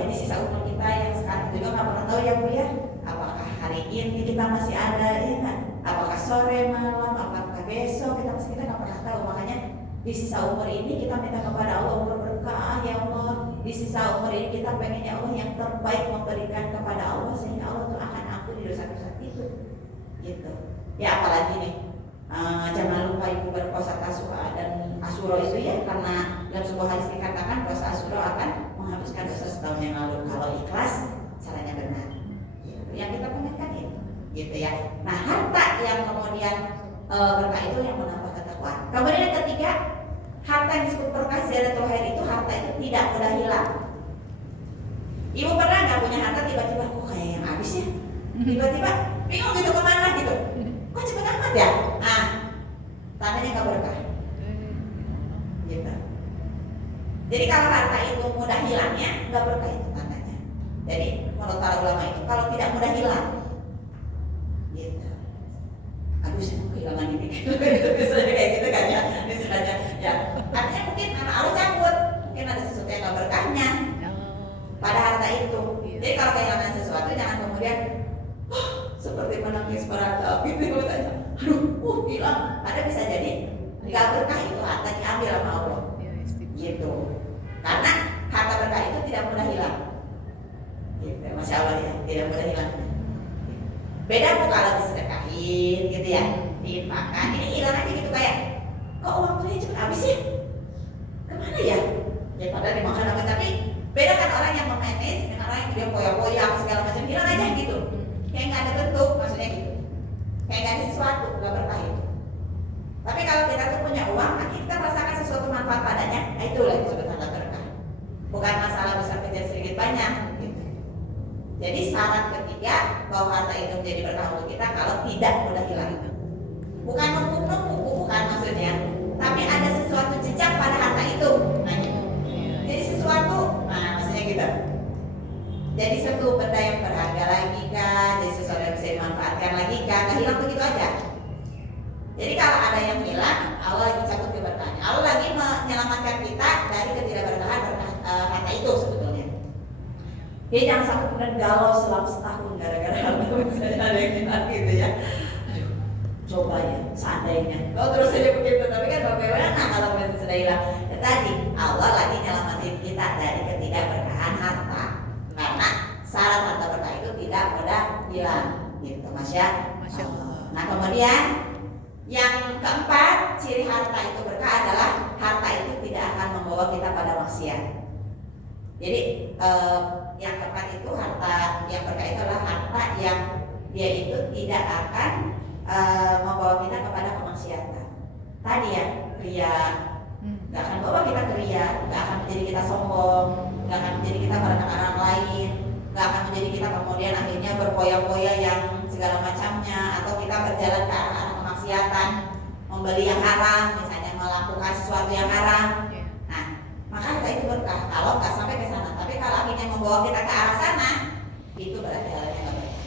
di sisa umur kita yang sekarang juga nggak pernah tahu ya Bu ya, apakah hari ini kita masih ada ya kan? Apakah sore malam, apakah besok, kita nggak pernah tahu. Makanya di sisa umur ini kita minta kepada Allah umur berkah ya Allah. Di sisa umur ini kita pengen ya Allah yang terbaik memberikan kepada Allah, sehingga Allah tuh akan ampuni dosa-dosa itu, gitu. Ya apalagi nih, jangan lupa ibu berpuasa Tasu'a dan Asyura itu ya, karena dalam sebuah hadis dikatakan puasa Asyura akan menghapuskan dosa setahun yang lalu kalau ikhlas, caranya benar. Gitu. Yang kita pengenkan itu, gitu ya. Nah harta yang kemudian berkah itu yang menambah ketakwaan. Kemudian yang ketiga, harta yang disebut berkah ziyadatul khair itu harta itu tidak mudah hilang. Ibu pernah nggak punya harta tiba-tiba kok kayak yang habis ya? Tiba-tiba bingung gitu kemana gitu. Kok cepet amat ya? Tandanya nggak berkah. Gitu. Jadi kalau harta itu mudah hilangnya, nggak berkah itu tandanya. Jadi menurut para ulama itu kalau tidak mudah hilang, gitu. Aduh saya mau kehilangan ini, misalnya kayak gitu kan ya, misalnya ya. Artinya mungkin harus cabut, mungkin ada sesuatu yang nggak berkahnya pada harta itu. Jadi kalau kehilangan sesuatu jangan kemudian seperti menangis meratap gitu misalnya. Aduh, hilang. Ada bisa jadi nggak berkah itu harta diambil sama Allah. Gitu. Karena harta berkah itu tidak mudah hilang. Gitu, Masya Allah ya, tidak mudah hilang. Beda Bu kalau disedekahin gitu ya, diinfakkan, ini hilang aja gitu kayak, kok waktunya cepet habis ya? Kemana ya? Ya padahal dimakan apa, tapi beda kan orang yang memanage dengan orang yang dia poya-poya segala macam, hilang aja gitu. Kayak nggak ada bentuk, maksudnya gitu. Kayak nggak ada sesuatu, nggak berkah itu. Tapi kalau kita tuh punya uang, nanti kita merasakan sesuatu manfaat padanya, nah itulah yang disebut tanda berkah. Bukan masalah besar kecil sedikit banyak. Gitu. Jadi syarat ketiga bahwa harta itu menjadi berkah untuk kita kalau tidak mudah hilang. Bukan numpuk-numpuk, bukan maksudnya, tapi ada sesuatu jejak pada harta itu. Nah, gitu. Jadi sesuatu, maksudnya gitu. Jadi satu benda yang berharga lagi kan, jadi sesuatu yang bisa dimanfaatkan lagi kan, nggak hilang begitu aja. Jadi kalau ada yang hilang, Allah lagi cabut keberkahannya. Allah lagi menyelamatkan kita dari ketidakberkahan harta itu sebetulnya. Jadi jangan sampai kemudian galau selama setahun gara-gara harta, misalnya ada yang hilang gitu ya. Aduh, coba ya, seandainya. Terus aja begitu, tapi kan bagaimana kalau misalnya sudah hilang? Ya, tadi Allah lagi nyelamatin kita dari ketidakberkahan harta. Karena syarat harta berkah itu tidak mudah hilang. Gitu, Masya Allah. Nah kemudian yang keempat, ciri harta itu berkah adalah harta itu tidak akan membawa kita pada maksiat. Jadi yang keempat itu harta yang berkah itu adalah harta yang dia itu tidak akan membawa kita kepada kemaksiatan. Tadi ya, ria, nggak akan bawa kita ke ria, nggak akan menjadi kita sombong, nggak akan menjadi kita merendahkan orang kemudian akhirnya berpoya-poya yang segala macamnya, atau kita berjalan ke arah kemaksiatan, membeli yang haram, misalnya melakukan sesuatu yang haram. Nah, maka harta itu berkah kalau nggak sampai ke sana. Tapi kalau akhirnya membawa kita ke arah sana, itu berarti halnya nggak berkah.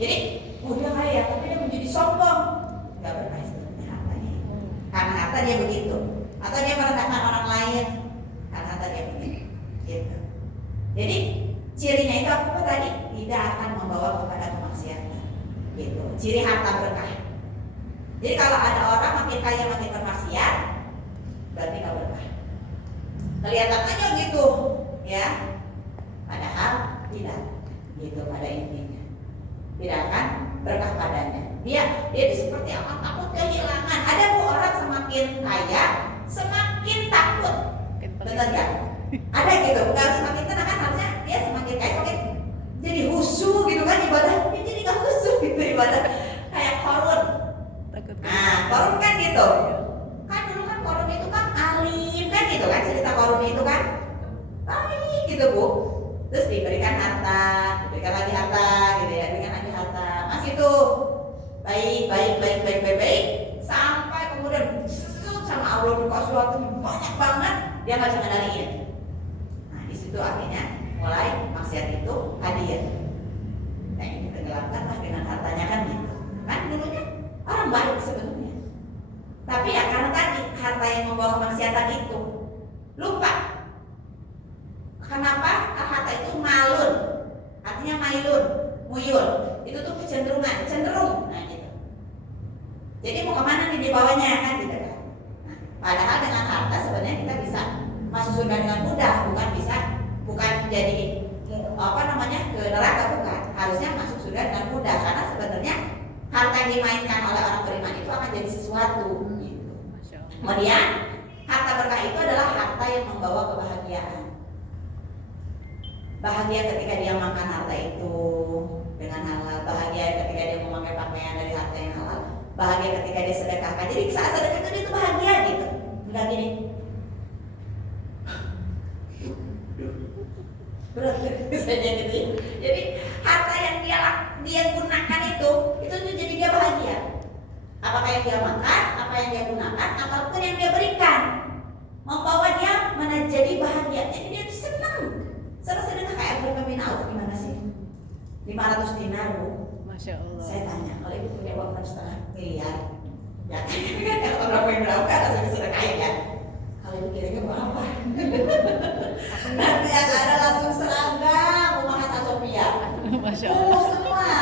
Jadi, dia kaya tapi dia menjadi sombong, nggak berkah sebenarnya hartanya. Karena harta dia begitu, atau dia merendahkan orang lain karena harta dia begitu. Gitu. Jadi cirinya itu apa tadi? Tidak akan membawa kepada kemaksiatan. Gitu. Ciri harta berkah. Jadi kalau ada orang makin kaya makin bermaksiat, berarti nggak berkah. Kelihatan aja gitu, ya. Padahal tidak. Gitu pada intinya. Tidak akan berkah padanya. Dia itu seperti orang takut kehilangan. Ada orang semakin kaya semakin takut. Benar nggak? Ada gitu. Kalau semakin tenang kan harusnya dia semakin kaya semakin jadi husu gitu kan ibadah. Dia jadi nggak husu gitu ibadah. Kayak Korun. Nah, Korun kan gitu. Kan dulu kan Korun itu kan alim kan gitu kan, cerita Korun itu kan baik gitu Bu. Terus diberikan harta, diberikan lagi harta gitu ya, diberikan lagi harta. Masih tuh baik sampai kemudian sama Allah dikasih sesuatu banyak banget, dia nggak bisa ngendaliin. Nah di situ akhirnya mulai maksiat itu hadir. Nah ini tenggelamkan lah dengan hartanya kan gitu. Kan dulunya orang baik sebenarnya, tapi ya karena tadi harta yang membawa kemaksiatan itu lupa. Kenapa? Harta itu malun, artinya mailun, muyul. Itu tuh kecenderungan, cenderung. Nah gitu. Jadi mau kemana nih dibawanya kan gitu kan. Nah, padahal dengan harta sebenarnya kita bisa masuk surga dengan mudah, bukan jadi ke neraka, bukan. Harusnya masuk surga dengan mudah karena sebenarnya harta yang dimainkan oleh orang beriman itu akan jadi sesuatu. Gitu. Kemudian harta berkah itu adalah harta yang membawa kebahagiaan. Bahagia ketika dia makan harta itu dengan halal, bahagia ketika dia memakai pakaian dari harta yang halal, bahagia ketika dia sedekahkan. Jadi saat sedekah itu dia tuh bahagia gitu. Enggak gini. Berat misalnya gitu ya. Jadi harta yang dia gunakan itu tuh jadi dia bahagia. Apakah yang dia makan, apa yang dia gunakan, apapun yang dia berikan, membawa dia menjadi bahagia. Jadi dia tuh senang. Sama sedekah kayak Abdurrahman bin Auf gimana sih? 500 dinar Bu. Masya Allah. Saya tanya, kalau ibu punya uang 6,5 miliar, ya kan kalau Abdurrahman bin Auf kan langsung disedekahin ya. Kalau ibu kira-kira berapa? Nanti ada langsung seragam rumah Hatta Sophia. Masya Allah. Semua.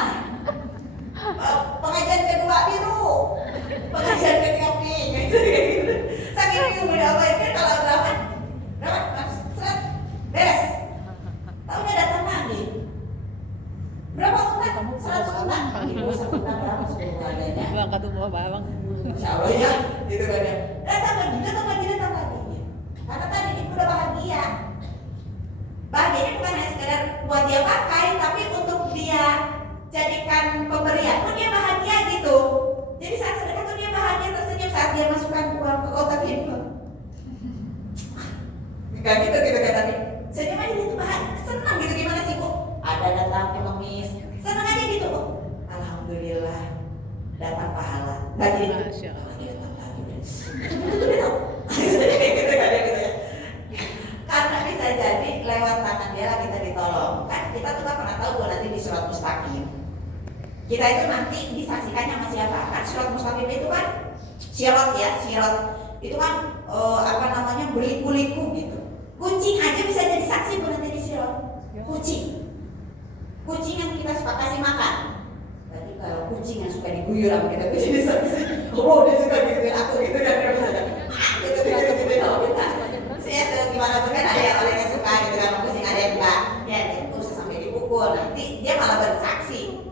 Pengajian kedua biru, pengajian ketiga pink, gitu. Saking bingung udah apa ya kalau berapa? Seret, beres. Tahu dia datang lagi. Berapa utang? 100 utang. Ibu 1 utang berapa? 10 bulannya. Berangkat umroh Bang. Masya Allah ya, gitu kan ya. Datang lagi. Karena tadi ibu udah bahagia. Bahagianya bukan hanya sekedar buat dia pakai, tapi untuk dia jadikan pemberian pun dia bahagia gitu. Jadi saat sedekah tuh dia bahagia, tersenyum saat dia masukkan uang ke kotak infak. Gak gitu kan tadi. Senyum aja gitu bahagia, senang gitu. Gimana sih Bu? Ada datang pengemis, senang aja gitu Bu. Alhamdulillah dapat pahala. Gak gitu. Masya Allah. Karena bisa jadi lewat tangan dia lah kita ditolong. Kan kita tuh gak pernah tahu nanti di surat mustaqim kita itu nanti disaksikannya sama siapa. Kan surat mustaqim itu kan syirat itu kan beliku-liku gitu. Kucing aja bisa jadi saksi Bu nanti di syirat. Kucing yang kita suka kasih makan. Berarti kalau kucing yang suka diguyur sama kita bisa jadi saksi. Oh dia suka gituin aku gitu kan, dia bisa jadi gitu sama kita. Saya gimana pun kan ada yang suka gitu kan, kucing ada yang enggak. Ya itu sampai dipukul, nanti dia malah bersaksi.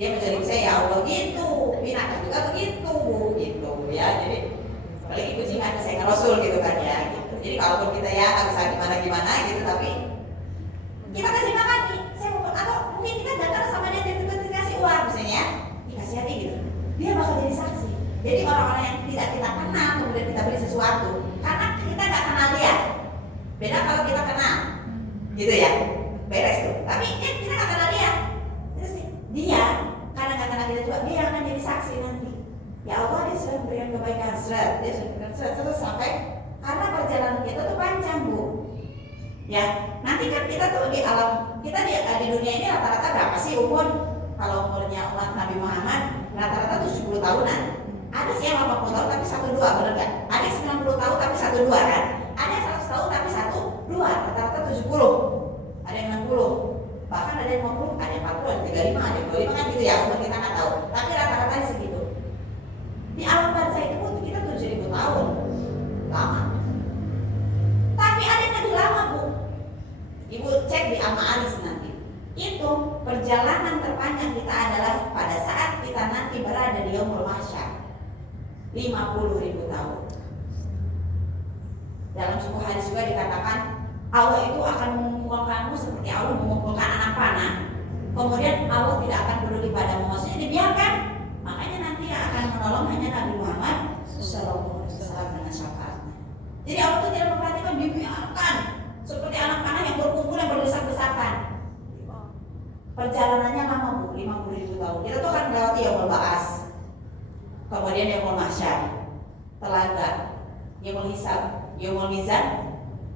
Dia menjadi saya ya Allah gitu, binatang juga begitu Bu, gitu ya. Jadi apalagi kucing kan saya Rasul gitu kan ya gitu. Jadi kalaupun kita ya nggak bisa gimana gitu, tapi kita kasih makan nih, saya mau atau mungkin kita datang sama dia tiba-tiba dikasih uang misalnya ya, dikasih hati gitu, dia bakal jadi saksi. Jadi orang-orang yang tidak kita kenal kemudian kita beri sesuatu, karena kita nggak kenal dia. Beda kalau kita kenal, gitu ya. beres tuh. Tapi kita nggak kenal dia. Terus dia kadang-kadang kita juga dia akan jadi saksi nanti. Ya Allah dia sudah memberikan kebaikan, dia sudah memberikan terus sampai karena perjalanan kita tuh panjang Bu. Ya nanti kan kita tuh di alam kita di dunia ini rata-rata berapa sih umur? Kalau umurnya umat Nabi Muhammad rata-rata 70 tahunan. Ada sih yang 80 tahun tapi 1-2, benar nggak? Ada yang 90 tahun tapi 1-2 kan? Ada yang 100 tahun tapi 1-2, rata-rata 70. Ada yang 60, bahkan ada yang 50, ada yang 40, ada yang 35, ada yang 25 kan gitu ya, umur kita nggak tahu. Tapi rata-rata segitu. Di alam barzah itu pun kita 7.000 tahun, lama. Tapi ada yang lebih lama Bu. Ibu cek di Al-Ma'arij nanti. Itu perjalanan terpanjang kita adalah pada saat kita nanti berada di Yaumul Mahsyar. 50.000 tahun. Dalam sebuah hadis juga dikatakan Allah itu akan mengumpulkanmu seperti Allah mengumpulkan anak panah. Kemudian Allah tidak akan peduli padamu, maksudnya dibiarkan. Makanya nanti yang akan menolong hanya Nabi Muhammad sallallahu alaihi wasallam dengan syafaatnya. Jadi Allah itu tidak memperhatikan, dibiarkan seperti anak panah yang berkumpul yang berdesak-desakan. Perjalanannya lama Bu, 50.000 tahun. Kita tuh akan melewati Yaumul Ba'ats. Kemudian Yaumul Mahsyar, Telaga, Yaumul Hisab, Yaumul Mizan,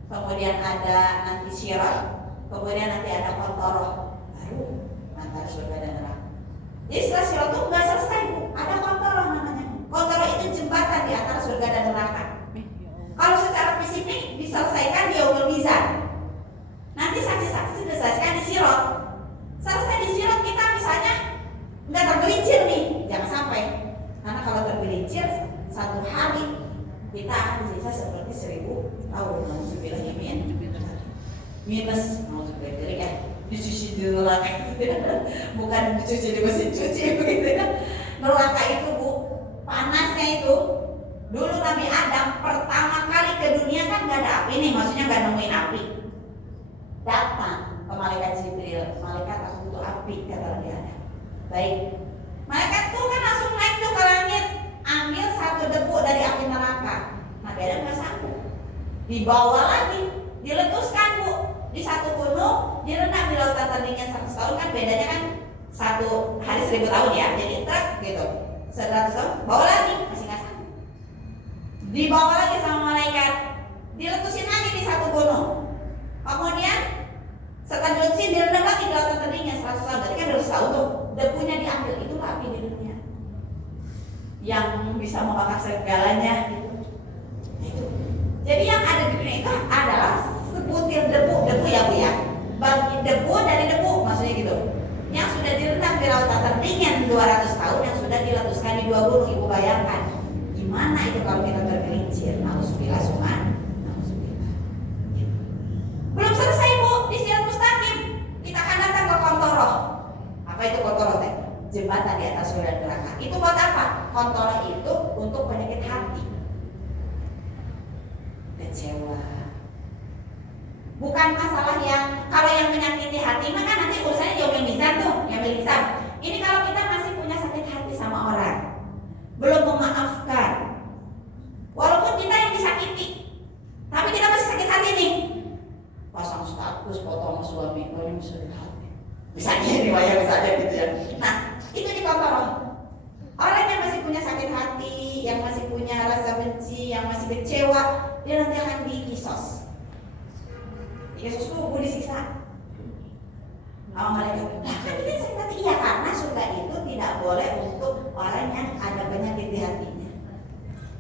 kemudian ada nanti Syirat, kemudian nanti ada Qantarah, baru antara surga dan neraka. Jadi setelah Syirat itu nggak selesai Bu, ada Qantarah namanya. Qantarah itu jembatan di antara surga dan neraka. Kalau secara fisik nih diselesaikan di Yaumul Mizan, nanti saksi-saksi sudah selesai di Syirat. Selesai di Syirat kita misalnya nggak tergelincir nih, jangan sampai. Karena kalau tergelincir satu hari kita akan disiksa seperti 1.000 tahun. Nauzubillah minus nauzubillah kan dicuci di neraka bukan dicuci di mesin cuci begitu ya. Neraka itu Bu, panasnya itu dulu Nabi Adam pertama kali ke dunia kan nggak ada api nih, maksudnya nggak nemuin api. Datang ke malaikat Jibril, malaikat aku butuh api, kata Nabi Adam. Baik, malaikat tuh kan langsung naik tuh ke langit, ambil satu debu dari api neraka. Nabi Adam nggak sanggup, dibawa lagi, diletuskan Bu di satu gunung, direndam di lautan tandingnya 100 tahun kan bedanya kan satu hari 1.000 tahun ya, jadi truk gitu 100 tahun, bawa lagi masih nggak sanggup, dibawa lagi sama malaikat, diletusin lagi di satu gunung, kemudian setelah diletusin direndam lagi di lautan tandingnya 100 tahun, jadi kan 200 tahun tuh debunya diambil. Itu api di dunia yang bisa membakar segalanya gitu. Itu. Jadi yang ada di dunia itu adalah sebutir debu ya Bu ya. Bagi debu dari debu maksudnya gitu. Yang sudah direndam di lautan terdingin 200 tahun, yang sudah diletuskan di 2 gunung. Ibu bayangkan gimana itu kalau kita tergelincir. Nauzubillah summa nauzubillah. Belum selesai Bu, di Siratul Mustaqim kita akan datang ke Qantarah. Apa itu Qantarah teh? Jembatan di atas surga dan neraka. Itu buat apa? Qantarah itu untuk penyakit hati. Kecewa. Bukan masalah yang kalau yang menyakiti hati mah kan nanti urusannya Yaumul Mizan tuh, Yaumul Hisab. Ini kalau kita masih punya sakit hati sama orang, belum memaafkan, walaupun kita yang disakiti, tapi kita masih sakit hati nih. Pasang status foto sama suami, oh ini masih sakit hati. Misalnya riwayat misalnya gitu ya. Nah, itu di Qantarah. Orang yang masih punya sakit hati, yang masih punya rasa benci, yang masih kecewa, dia nanti akan dikisos. Yesus tuh disiksa sama malaikat. Nah, kan kita sakit hati, iya karena surga itu tidak boleh untuk orang yang ada penyakit di hatinya.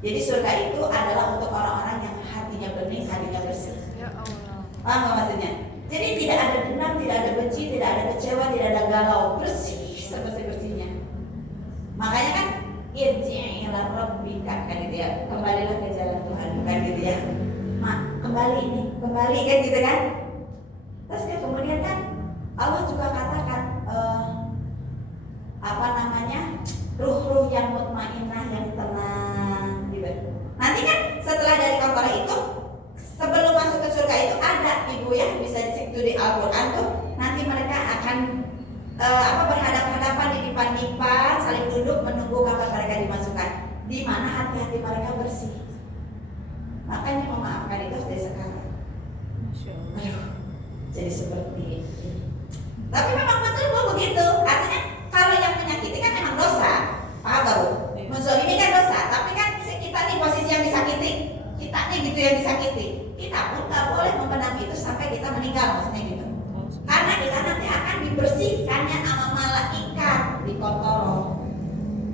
Jadi surga itu adalah untuk orang-orang yang hatinya bening, hatinya bersih. Ya Allah. Paham nggak maksudnya? Jadi tidak ada dendam, tidak ada benci, tidak ada kecewa, tidak ada galau, bersih sebersih-bersihnya. Makanya kan irji' ila rabbika kan gitu ya, kembalilah ke jalan Tuhan kan gitu ya. Kembali kan gitu kan. Terus dia kemudian kan Allah juga katakan ruh-ruh yang mutmainnah, yang tenang gitu. Nanti kan setelah dari Qantarah itu sebelum masuk ke surga itu ada Ibu ya, bisa disitu di Al-Qur'an tuh nanti mereka akan berhadapan-hadapan di dipan-dipan, saling duduk menunggu kapan mereka dimasukkan, di mana hati-hati mereka bersih. Makanya memaafkan itu dari sekarang. Masya Allah. Aduh, jadi seperti ini. Tapi memang betul Bu begitu. Artinya kalau yang menyakiti kan memang dosa. Paham gak Bu? Menzolimi kan dosa. Tapi kan kita nih posisi yang disakiti. Kita nih gitu yang disakiti. Kita pun gak boleh memendam itu sampai kita meninggal, maksudnya gitu. Karena kita nanti akan dibersihkannya sama malaikat di kotor.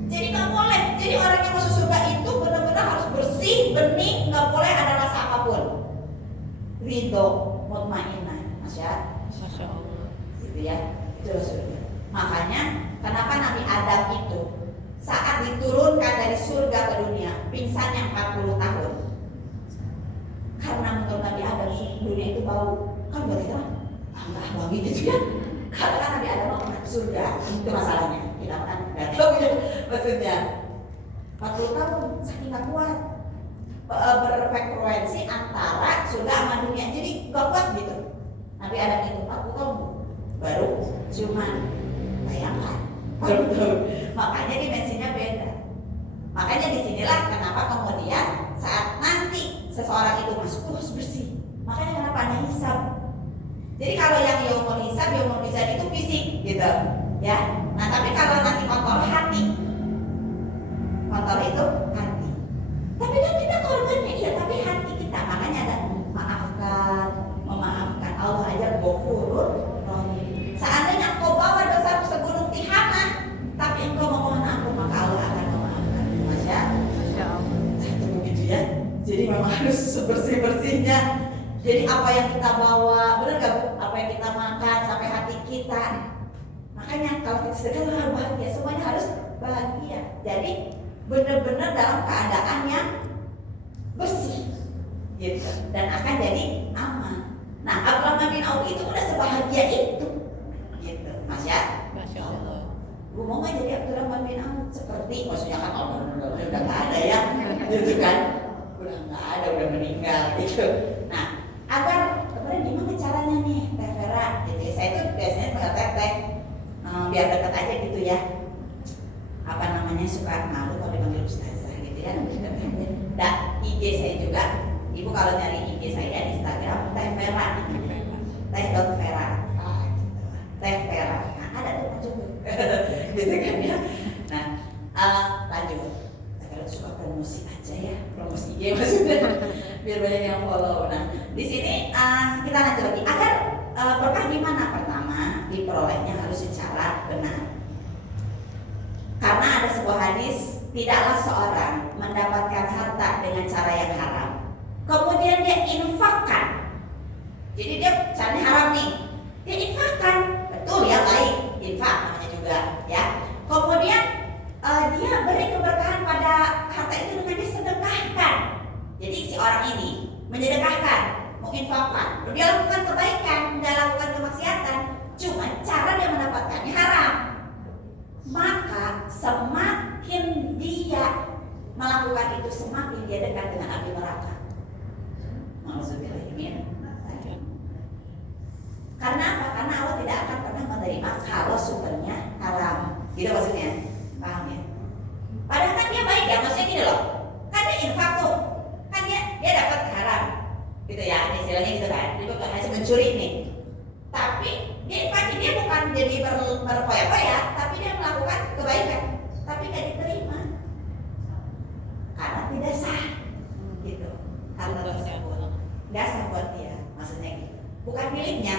Jadi gak boleh. Jadi orang yang masuk surga itu benar-benar harus bersih, bening, gak boleh ada rasa apapun. Ridho, mutmainnah, Masya Allah. Gitu ya, itulah surga. Makanya kenapa Nabi Adam itu saat diturunkan dari surga ke dunia pingsannya 40 tahun. Karena menurut Nabi Adam dunia itu bau. Kan berarti kan enggak bau gitu ya. Karena kan Nabi Adam mau ke surga, itu masalahnya. Kita kan enggak tahu ya maksudnya. 40 tahun saking gak kuat berfrekuensi antara surga sama dunia, jadi gak kuat gitu. Nabi Adam itu 40 tahun baru cuman bayangkan baru tahu. Makanya dimensinya beda. Makanya disinilah kenapa kemudian saat nanti seseorang itu masuk tuh harus bersih. Makanya kenapa ada hisab. Jadi kalau yang yaumul hisab itu fisik gitu ya. Nah tapi kalau nanti kotor hati, kotor itu hati. Tapi kan kita korbannya, iya tapi hati kita. Makanya ada maafkan, memaafkan. Allah aja Ghafurur Rahim. Seandainya engkau bawa dosa segunung Tihamah, tapi engkau memohon ampun, maka Allah akan memaafkan. Masya Allah. Itu begitu ya. Jadi memang harus sebersih-bersihnya. Jadi apa yang kita bawa, benar gak Bu? Apa yang kita makan sampai hati kita. Makanya kalau kita sedang bahagia, semuanya harus bahagia. Jadi benar-benar dalam keadaan yang bersih gitu, dan akan jadi aman. Nah Abdurrahman bin Auf itu udah sebahagia itu gitu, Masya Allah. Gue mau nggak jadi Abdurrahman bin Auf seperti, maksudnya kan udah nggak ada ya gitu kan, udah nggak ada, udah meninggal gitu. Nah agar kemudian gimana caranya nih Teh Vera gitu ya, saya tuh biasanya panggil Teh biar dekat aja gitu ya, apa namanya, suka malu kalau dipanggil ustazah gitu ya. Dan IG saya juga, ibu kalau nyari IG saya di Instagram Teh Vera, Teh.Vera, Teh Vera. Nah ada tuh lanjut gitu kan ya. Nah lanjut, Teh Vera suka promosi aja ya, promosi IG maksudnya biar banyak yang follow. Nah di sini kita lanjut lagi agar berkah gimana. Pertama diperolehnya harus secara benar. Karena ada sebuah hadis, tidaklah seorang mendapatkan harta dengan cara yang haram, kemudian dia infakkan. Jadi dia caranya haram nih, dia infakkan, betul ya, baik, infak namanya juga ya. Kemudian dia beri keberkahan pada harta itu dengan disedekahkan. Jadi si orang ini menyedekahkan, menginfakkan, dia lakukan kebaikan, tidak lakukan kemaksiatan, cuma cara dia mendapatkannya haram. Maka semakin dia melakukan itu, semakin dia dekat dengan api neraka. Mauzubillahimin. Karena apa? Karena Allah tidak akan pernah menerima kalau sumbernya haram. Gitu maksudnya, paham ya? Padahal kan dia baik ya, maksudnya gini loh. Kan dia infak tuh, kan dia dapat haram, gitu ya, istilahnya gitu kan. Dia bukan hasil mencuri nih. Tapi dia infak, dia bukan jadi berpoya-poya, tapi dia melakukan kebaikan, tapi nggak diterima karena tidak sah, gitu. Harta tersebut nggak sah buat dia, maksudnya gitu. Bukan miliknya,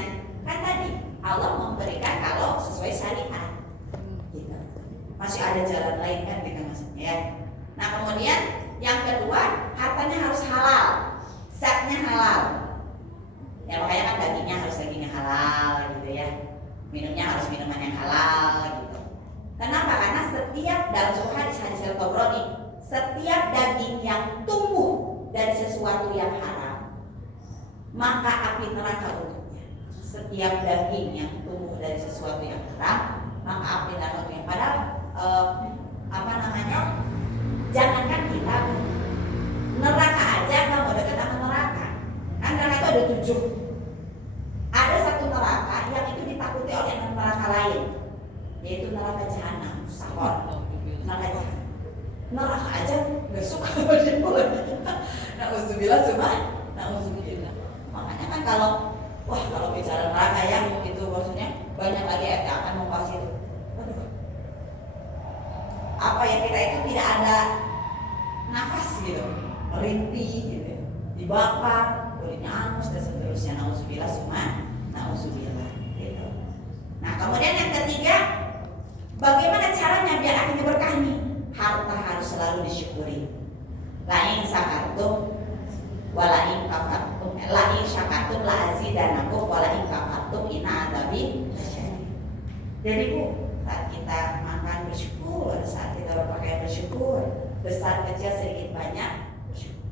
kan tadi Allah memberikan kalau sesuai syariat, gitu. Masih ada jalan lain kan, gitu maksudnya ya. Nah kemudian yang kedua, hartanya harus halal, zatnya halal. Ya makanya kan dagingnya harus daging yang halal gitu ya, minumnya harus minuman yang halal gitu. Kenapa? Karena setiap, dalam sebuah hadis Al-Tabrani, setiap daging yang tumbuh dari sesuatu yang haram, maka api neraka untuknya. Setiap daging yang tumbuh dari sesuatu yang haram, maka api neraka untuknya. Padahal apa namanya, jangankan kita, neraka aja nggak mau dekat sama neraka. Kan neraka itu ada 7. Ada satu neraka yang itu ditakuti oleh neraka lain, yaitu neraka jahanam, sakor. Neraka jahanam, neraka aja nggak suka sama dia lagi. Nauzubillah, Makanya kan kalau bicara neraka tidak ada nafas gitu, merintih gitu, dibakar, kulitnya angus dan seterusnya. Nauzubillah summa nauzubillah gitu. Nah kemudian yang ketiga, bagaimana caranya biar akhirnya berkah nih? Harta harus selalu disyukuri. Lain sakartum walain kafartum, lain syakartum la azidanakum walain kafartum inna adzabi lasyadid. Jadi Bu, saat kita makan bersyukur, saat kita berpakaian bersyukur, besar kecil sedikit banyak bersyukur.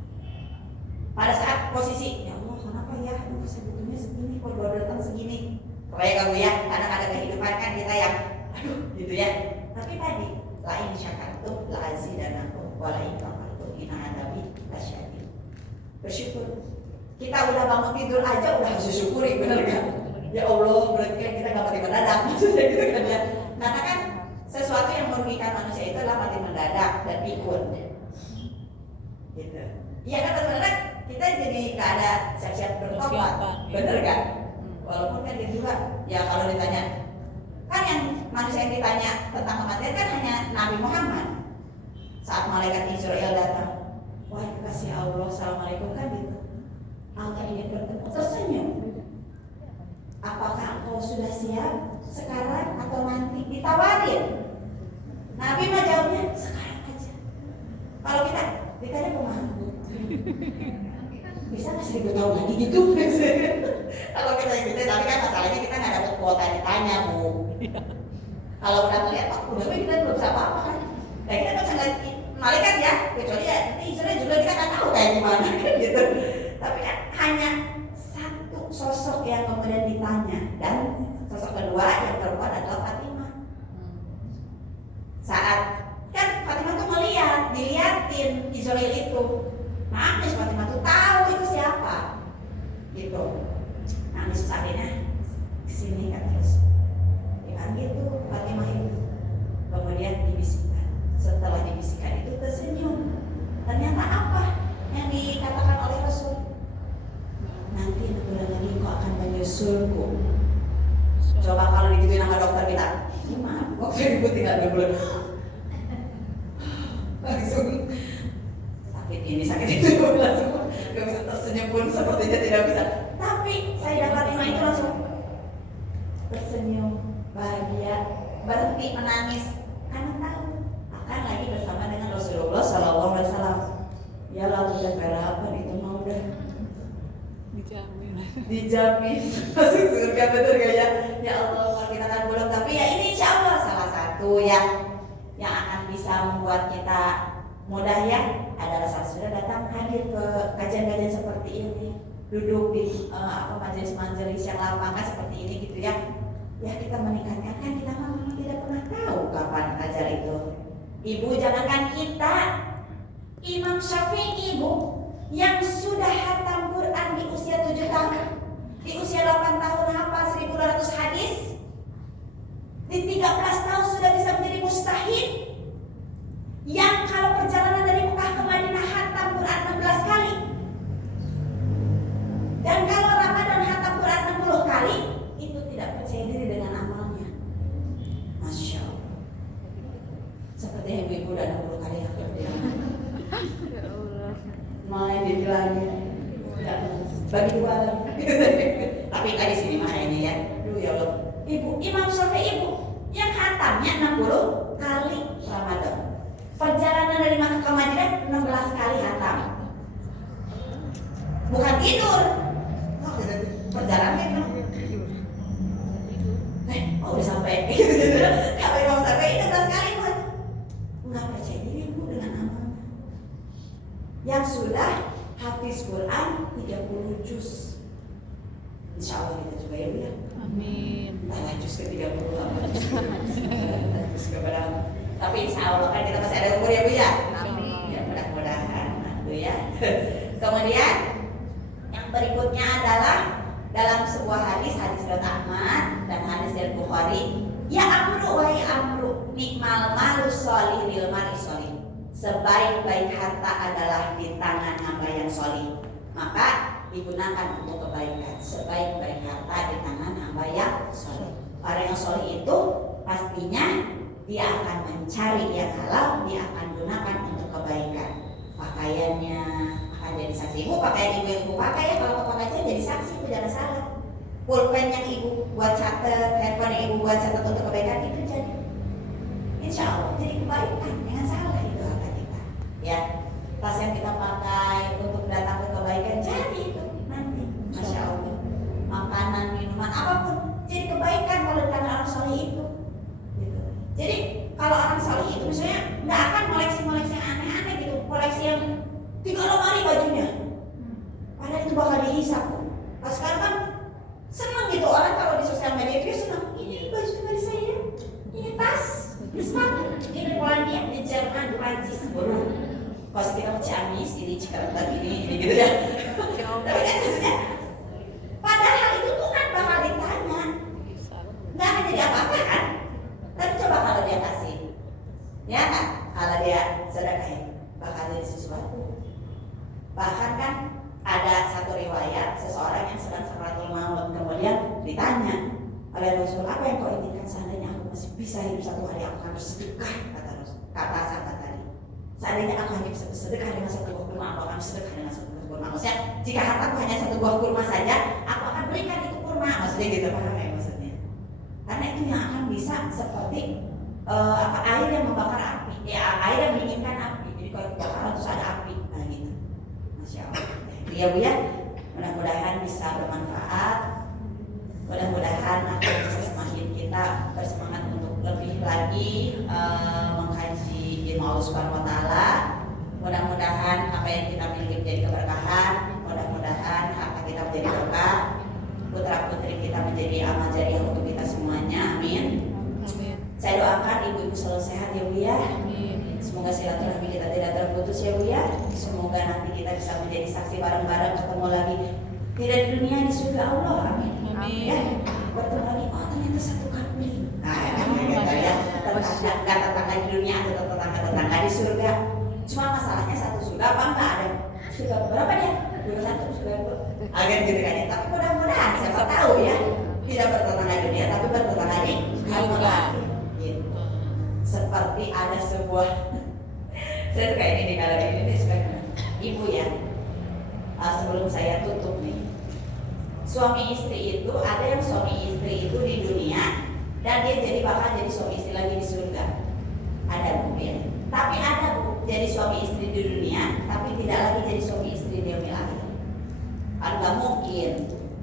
Pada saat posisi ya Allah kenapa ya, aduh sebetulnya segini kok baru datang segini. Kayak kamu ya, kadang ada kehidupan kan kita yang aduh gitu ya. Tapi tadi lain syakartum la azidanakum walain kafartum inna adzabi lasyadid. Bersyukur. Kita udah bangun tidur aja udah harus syukuri, benar kan? Ya Allah, berarti kan kita gak mati mendadak, maksudnya gitu kan ya. Karena kan sesuatu yang merugikan manusia itu adalah mati mendadak dan pikun. Gitu. Iya kan mati mendadak kita jadi gak ada siap-siap bertobat, benar kan? Walaupun kan gitu juga, ya kalau ditanya, kan yang manusia yang ditanya tentang kematian kan hanya Nabi Muhammad. Saat malaikat Israel datang, wah kasih Allah, assalamualaikum kan gitu. Allah ingin bertemu, tersenyum. Apakah engkau sudah siap sekarang atau nanti? Ditawarin. Nabi mah jawabnya sekarang aja. Kalau kita ditanya pemahaman, bisa nggak 1000 tahun lagi gitu? Kalau kita gitu, tapi kan masalahnya kita nggak dapat kuota ditanya Bu. Kalau udah ngeliat, udah kita belum bisa apa-apa kan. Nah kita nggak bisa ngeliat malaikat ya, kecuali ya ini Israel juga kita nggak tahu kayak gimana kan gitu. Tapi kan hanya satu sosok yang kemudian ditanya, dan sosok kedua yang perempuan adalah Fatimah. Saat kan Fatimah tuh melihat, diliatin Israel itu, nangis. Fatimah tuh tahu itu siapa, gitu. Nangis akhirnya kesini kan terus, kan gitu Fatimah itu. Kemudian dibisikkan. Setelah dibisikkan itu tersenyum. Ternyata apa yang dikatakan oleh Rasul? Nanti 6 bulan lagi kau akan menyusulku. Coba kalau digituin sama dokter kita, maaf, waktu ibu tinggal 2 bulan. Langsung sakit ini, sakit itu, langsung gak bisa tersenyum pun sepertinya tidak bisa. Tapi Sayyidah Fatimah itu langsung tersenyum, bahagia, berhenti menangis karena tahu akan lagi bersama dengan Rasulullah SAW. Ya lalu udah harapan itu mau udah dijamin masuk surga, betul gak ya? Ya Allah, kalau kita kan belum, tapi ya ini insya Allah salah satu yang akan bisa membuat kita mudah ya adalah saat sudah datang hadir ke kajian-kajian seperti ini, duduk di majelis-majelis yang lapangan seperti ini gitu ya. Ya kita meningkatkan, kan kita memang tidak pernah tahu kapan ajal itu. Ibu jangankan kita, Imam Syafi'i ibu yang sudah hatam Quran di usia 7 tahun, di usia 8 tahun hafal 1200 hadis, di 13 tahun sudah bisa menjadi mustahid, yang kalau perjalanan dari Mekah ke Madinah hatam Quran 16 kali, dan kalau Ramadan hatam Quran 60 kali, itu tidak percaya diri dengan amalnya. Masya Allah. Seperti ibu-ibu dan 60 kali hafal di Ya Allah. main di langit. Bagi dua tapi kan di sini mah ini ya. Duh ya Allah. Ibu Imam Syafi'i ibu yang hatamnya 60 kali Ramadan. Perjalanan dari Makkah ke Madinah 16 kali hatam. Bukan tidur. Oh, perjalanan itu. Udah sampai. Kalau Imam Syafi'i 16 kali buat. Enggak percaya diri ibu dengan amal. Yang sudah hafiz Quran 30 juz. Insya Allah kita juga ya Bu ya. Amin. Nah, juz ke 30 apa juz ke berapa. Tapi insya Allah kan kita masih ada umur ya Bu ya. Amin. Ya mudah-mudahan Bu ya. Kemudian yang berikutnya adalah dalam sebuah hadis riwayat Ahmad dan hadis dari Bukhari, ya amru wa ya amru nikmal malus sholih lil maris sholih. Sebaik-baik harta adalah di tangan hamba yang sholih, maka digunakan untuk kebaikan. Sebaik-baik harta di tangan hamba yang sholih. Orang yang sholih itu pastinya dia akan mencari yang halal, dia akan gunakan untuk kebaikan. Pakaiannya akan jadi saksi. Ibu pakaian ibu yang ibu pakai ya, kalau pakai aja jadi saksi, itu jangan salah. Pulpen yang ibu buat catat, handphone yang ibu buat catat untuk kebaikan itu jadi, insya Allah jadi kebaikan, jangan salah itu harta kita. Ya, tas yang kita pakai untuk datang ke kebaikan jadi itu nanti, masya Allah. Makanan, minuman, apapun jadi kebaikan kalau di tangan orang soleh itu. Gitu. Jadi kalau orang soleh itu misalnya nggak akan koleksi-koleksi yang aneh-aneh gitu, koleksi yang 3 lemari bajunya, padahal itu bakal dihisap. Nah, sekarang kan senang gitu orang kalau di sosial media dia senang, ini baju dari saya, ini tas, ini sepatu, ini Polandia, ini Jerman, Prancis, baru. Pas kita ke Ciamis, ini Cikarang, ini gitu ya. Tapi kan maksudnya, padahal itu tuh kan bakal ditanya, nggak akan jadi apa-apa kan? Tapi coba kalau dia kasih, ya kan? Kalau dia sedekah, bakal jadi sesuatu. Bahkan kan ada satu riwayat seseorang yang sedang sakaratul maut, kemudian ditanya oleh Rasul, apa yang kau inginkan seandainya aku masih bisa hidup 1 hari, aku akan bersedekah, kata Rasul, kata sahabat tadi. Seandainya aku hanya bisa bersedekah dengan 1 buah kurma, aku akan bersedekah dengan 1 buah kurma. Maksudnya jika hartaku hanya 1 buah kurma saja, aku akan berikan itu kurma. Maksudnya gitu, paham ya maksudnya? Karena itu yang akan bisa seperti air yang membakar api, ya air yang menginginkan api. Jadi kalau kebakaran terus ada api, nah gitu. Masya Allah. Ya Bu ya, mudah-mudahan bisa bermanfaat. Mudah-mudahan akan bisa semakin kita bersemangat untuk lebih lagi mengkaji ilmu Allah Subhanahu wa taala. Mudah-mudahan apa yang kita miliki menjadi keberkahan. Mudah-mudahan harta kita menjadi berkah. Putra-putri kita menjadi amal jariah untuk kita semuanya. Amin. Saya doakan ibu-ibu selalu sehat ya Bu ya. Semoga silaturahmi kita tidak terputus ya Bu ya. Semoga nanti kita bisa menjadi saksi bareng-bareng ketemu lagi tidak di dunia, di surga Allah. Amin. Ya, bertemu lagi. Oh ternyata satu kali. Nah, ya. Tetangga di dunia atau tetangga di surga. Cuma masalahnya satu surga apa enggak ada? Surga berapa dia? 21 surga 2. Agak gitu kan ya. Tapi mudah-mudahan siapa tahu ya. Tidak bertetangga di dunia tapi bertetangga di surga. Seperti ada sebuah saya suka ini di kalau ini sebenarnya ibu ya, sebelum saya tutup nih, suami istri itu ada yang suami istri itu di dunia dan dia jadi bakal jadi suami istri lagi di surga, ada Bu ya. Tapi ada Bu jadi suami istri di dunia tapi tidak lagi jadi suami istri di yaumil akhir. Kan nggak mungkin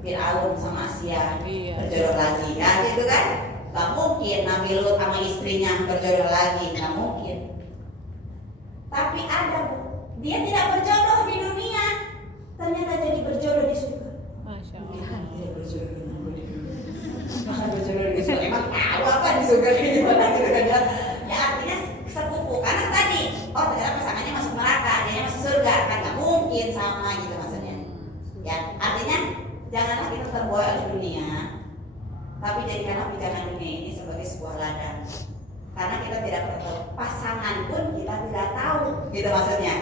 Fir'aun sama Asia berjodoh lagi ya gitu kan. Gak mungkin Nabi Lut sama istrinya berjodoh lagi, gak mungkin. Tapi ada Bu, dia tidak berjodoh di dunia, ternyata jadi berjodoh di surga. Masya Allah. Dia berjodoh dengan aku di dunia. Maka berjodoh di surga, emang tahu apa di surga ini mana gitu kan ya? Ya artinya sepupu, karena tadi, oh ternyata pasangannya masuk neraka, dia masuk surga, kan gak mungkin sama gitu maksudnya. Ya artinya janganlah kita terbawa oleh dunia. Tapi jadikanlah pijakan dunia ini sebagai sebuah ladang. Karena kita tidak pernah tahu, pasangan pun kita tidak tahu, gitu maksudnya.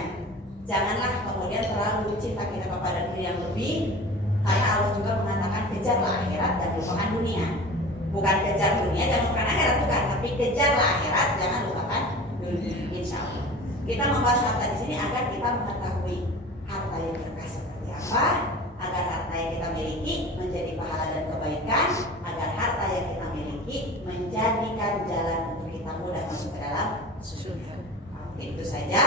Janganlah kemudian terlalu cinta kita kepada diri yang lebih, karena Allah juga mengatakan kejarlah akhirat dan lupakan dunia. Bukan kejar dunia dan lupakan akhirat, bukan, tapi kejarlah akhirat, jangan lupakan dunia. Insya Allah. Kita membahas harta di sini agar kita mengetahui harta yang berkah seperti apa, agar harta yang kita miliki menjadi pahala dan kebaikan, agar harta yang kita miliki menjadikan jalan untuk kita mudah masuk ke dalam surga. Oke, itu saja.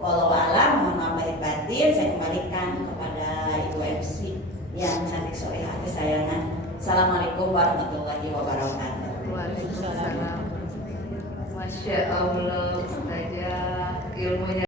Wallahu a'lam, mohon maaf lahir batin. Saya kembalikan kepada Ibu MC yang cantik solehah kesayangan. Assalamualaikum warahmatullahi wabarakatuh. Waalaikumsalam. Masya Allah, Ustazah, ilmunya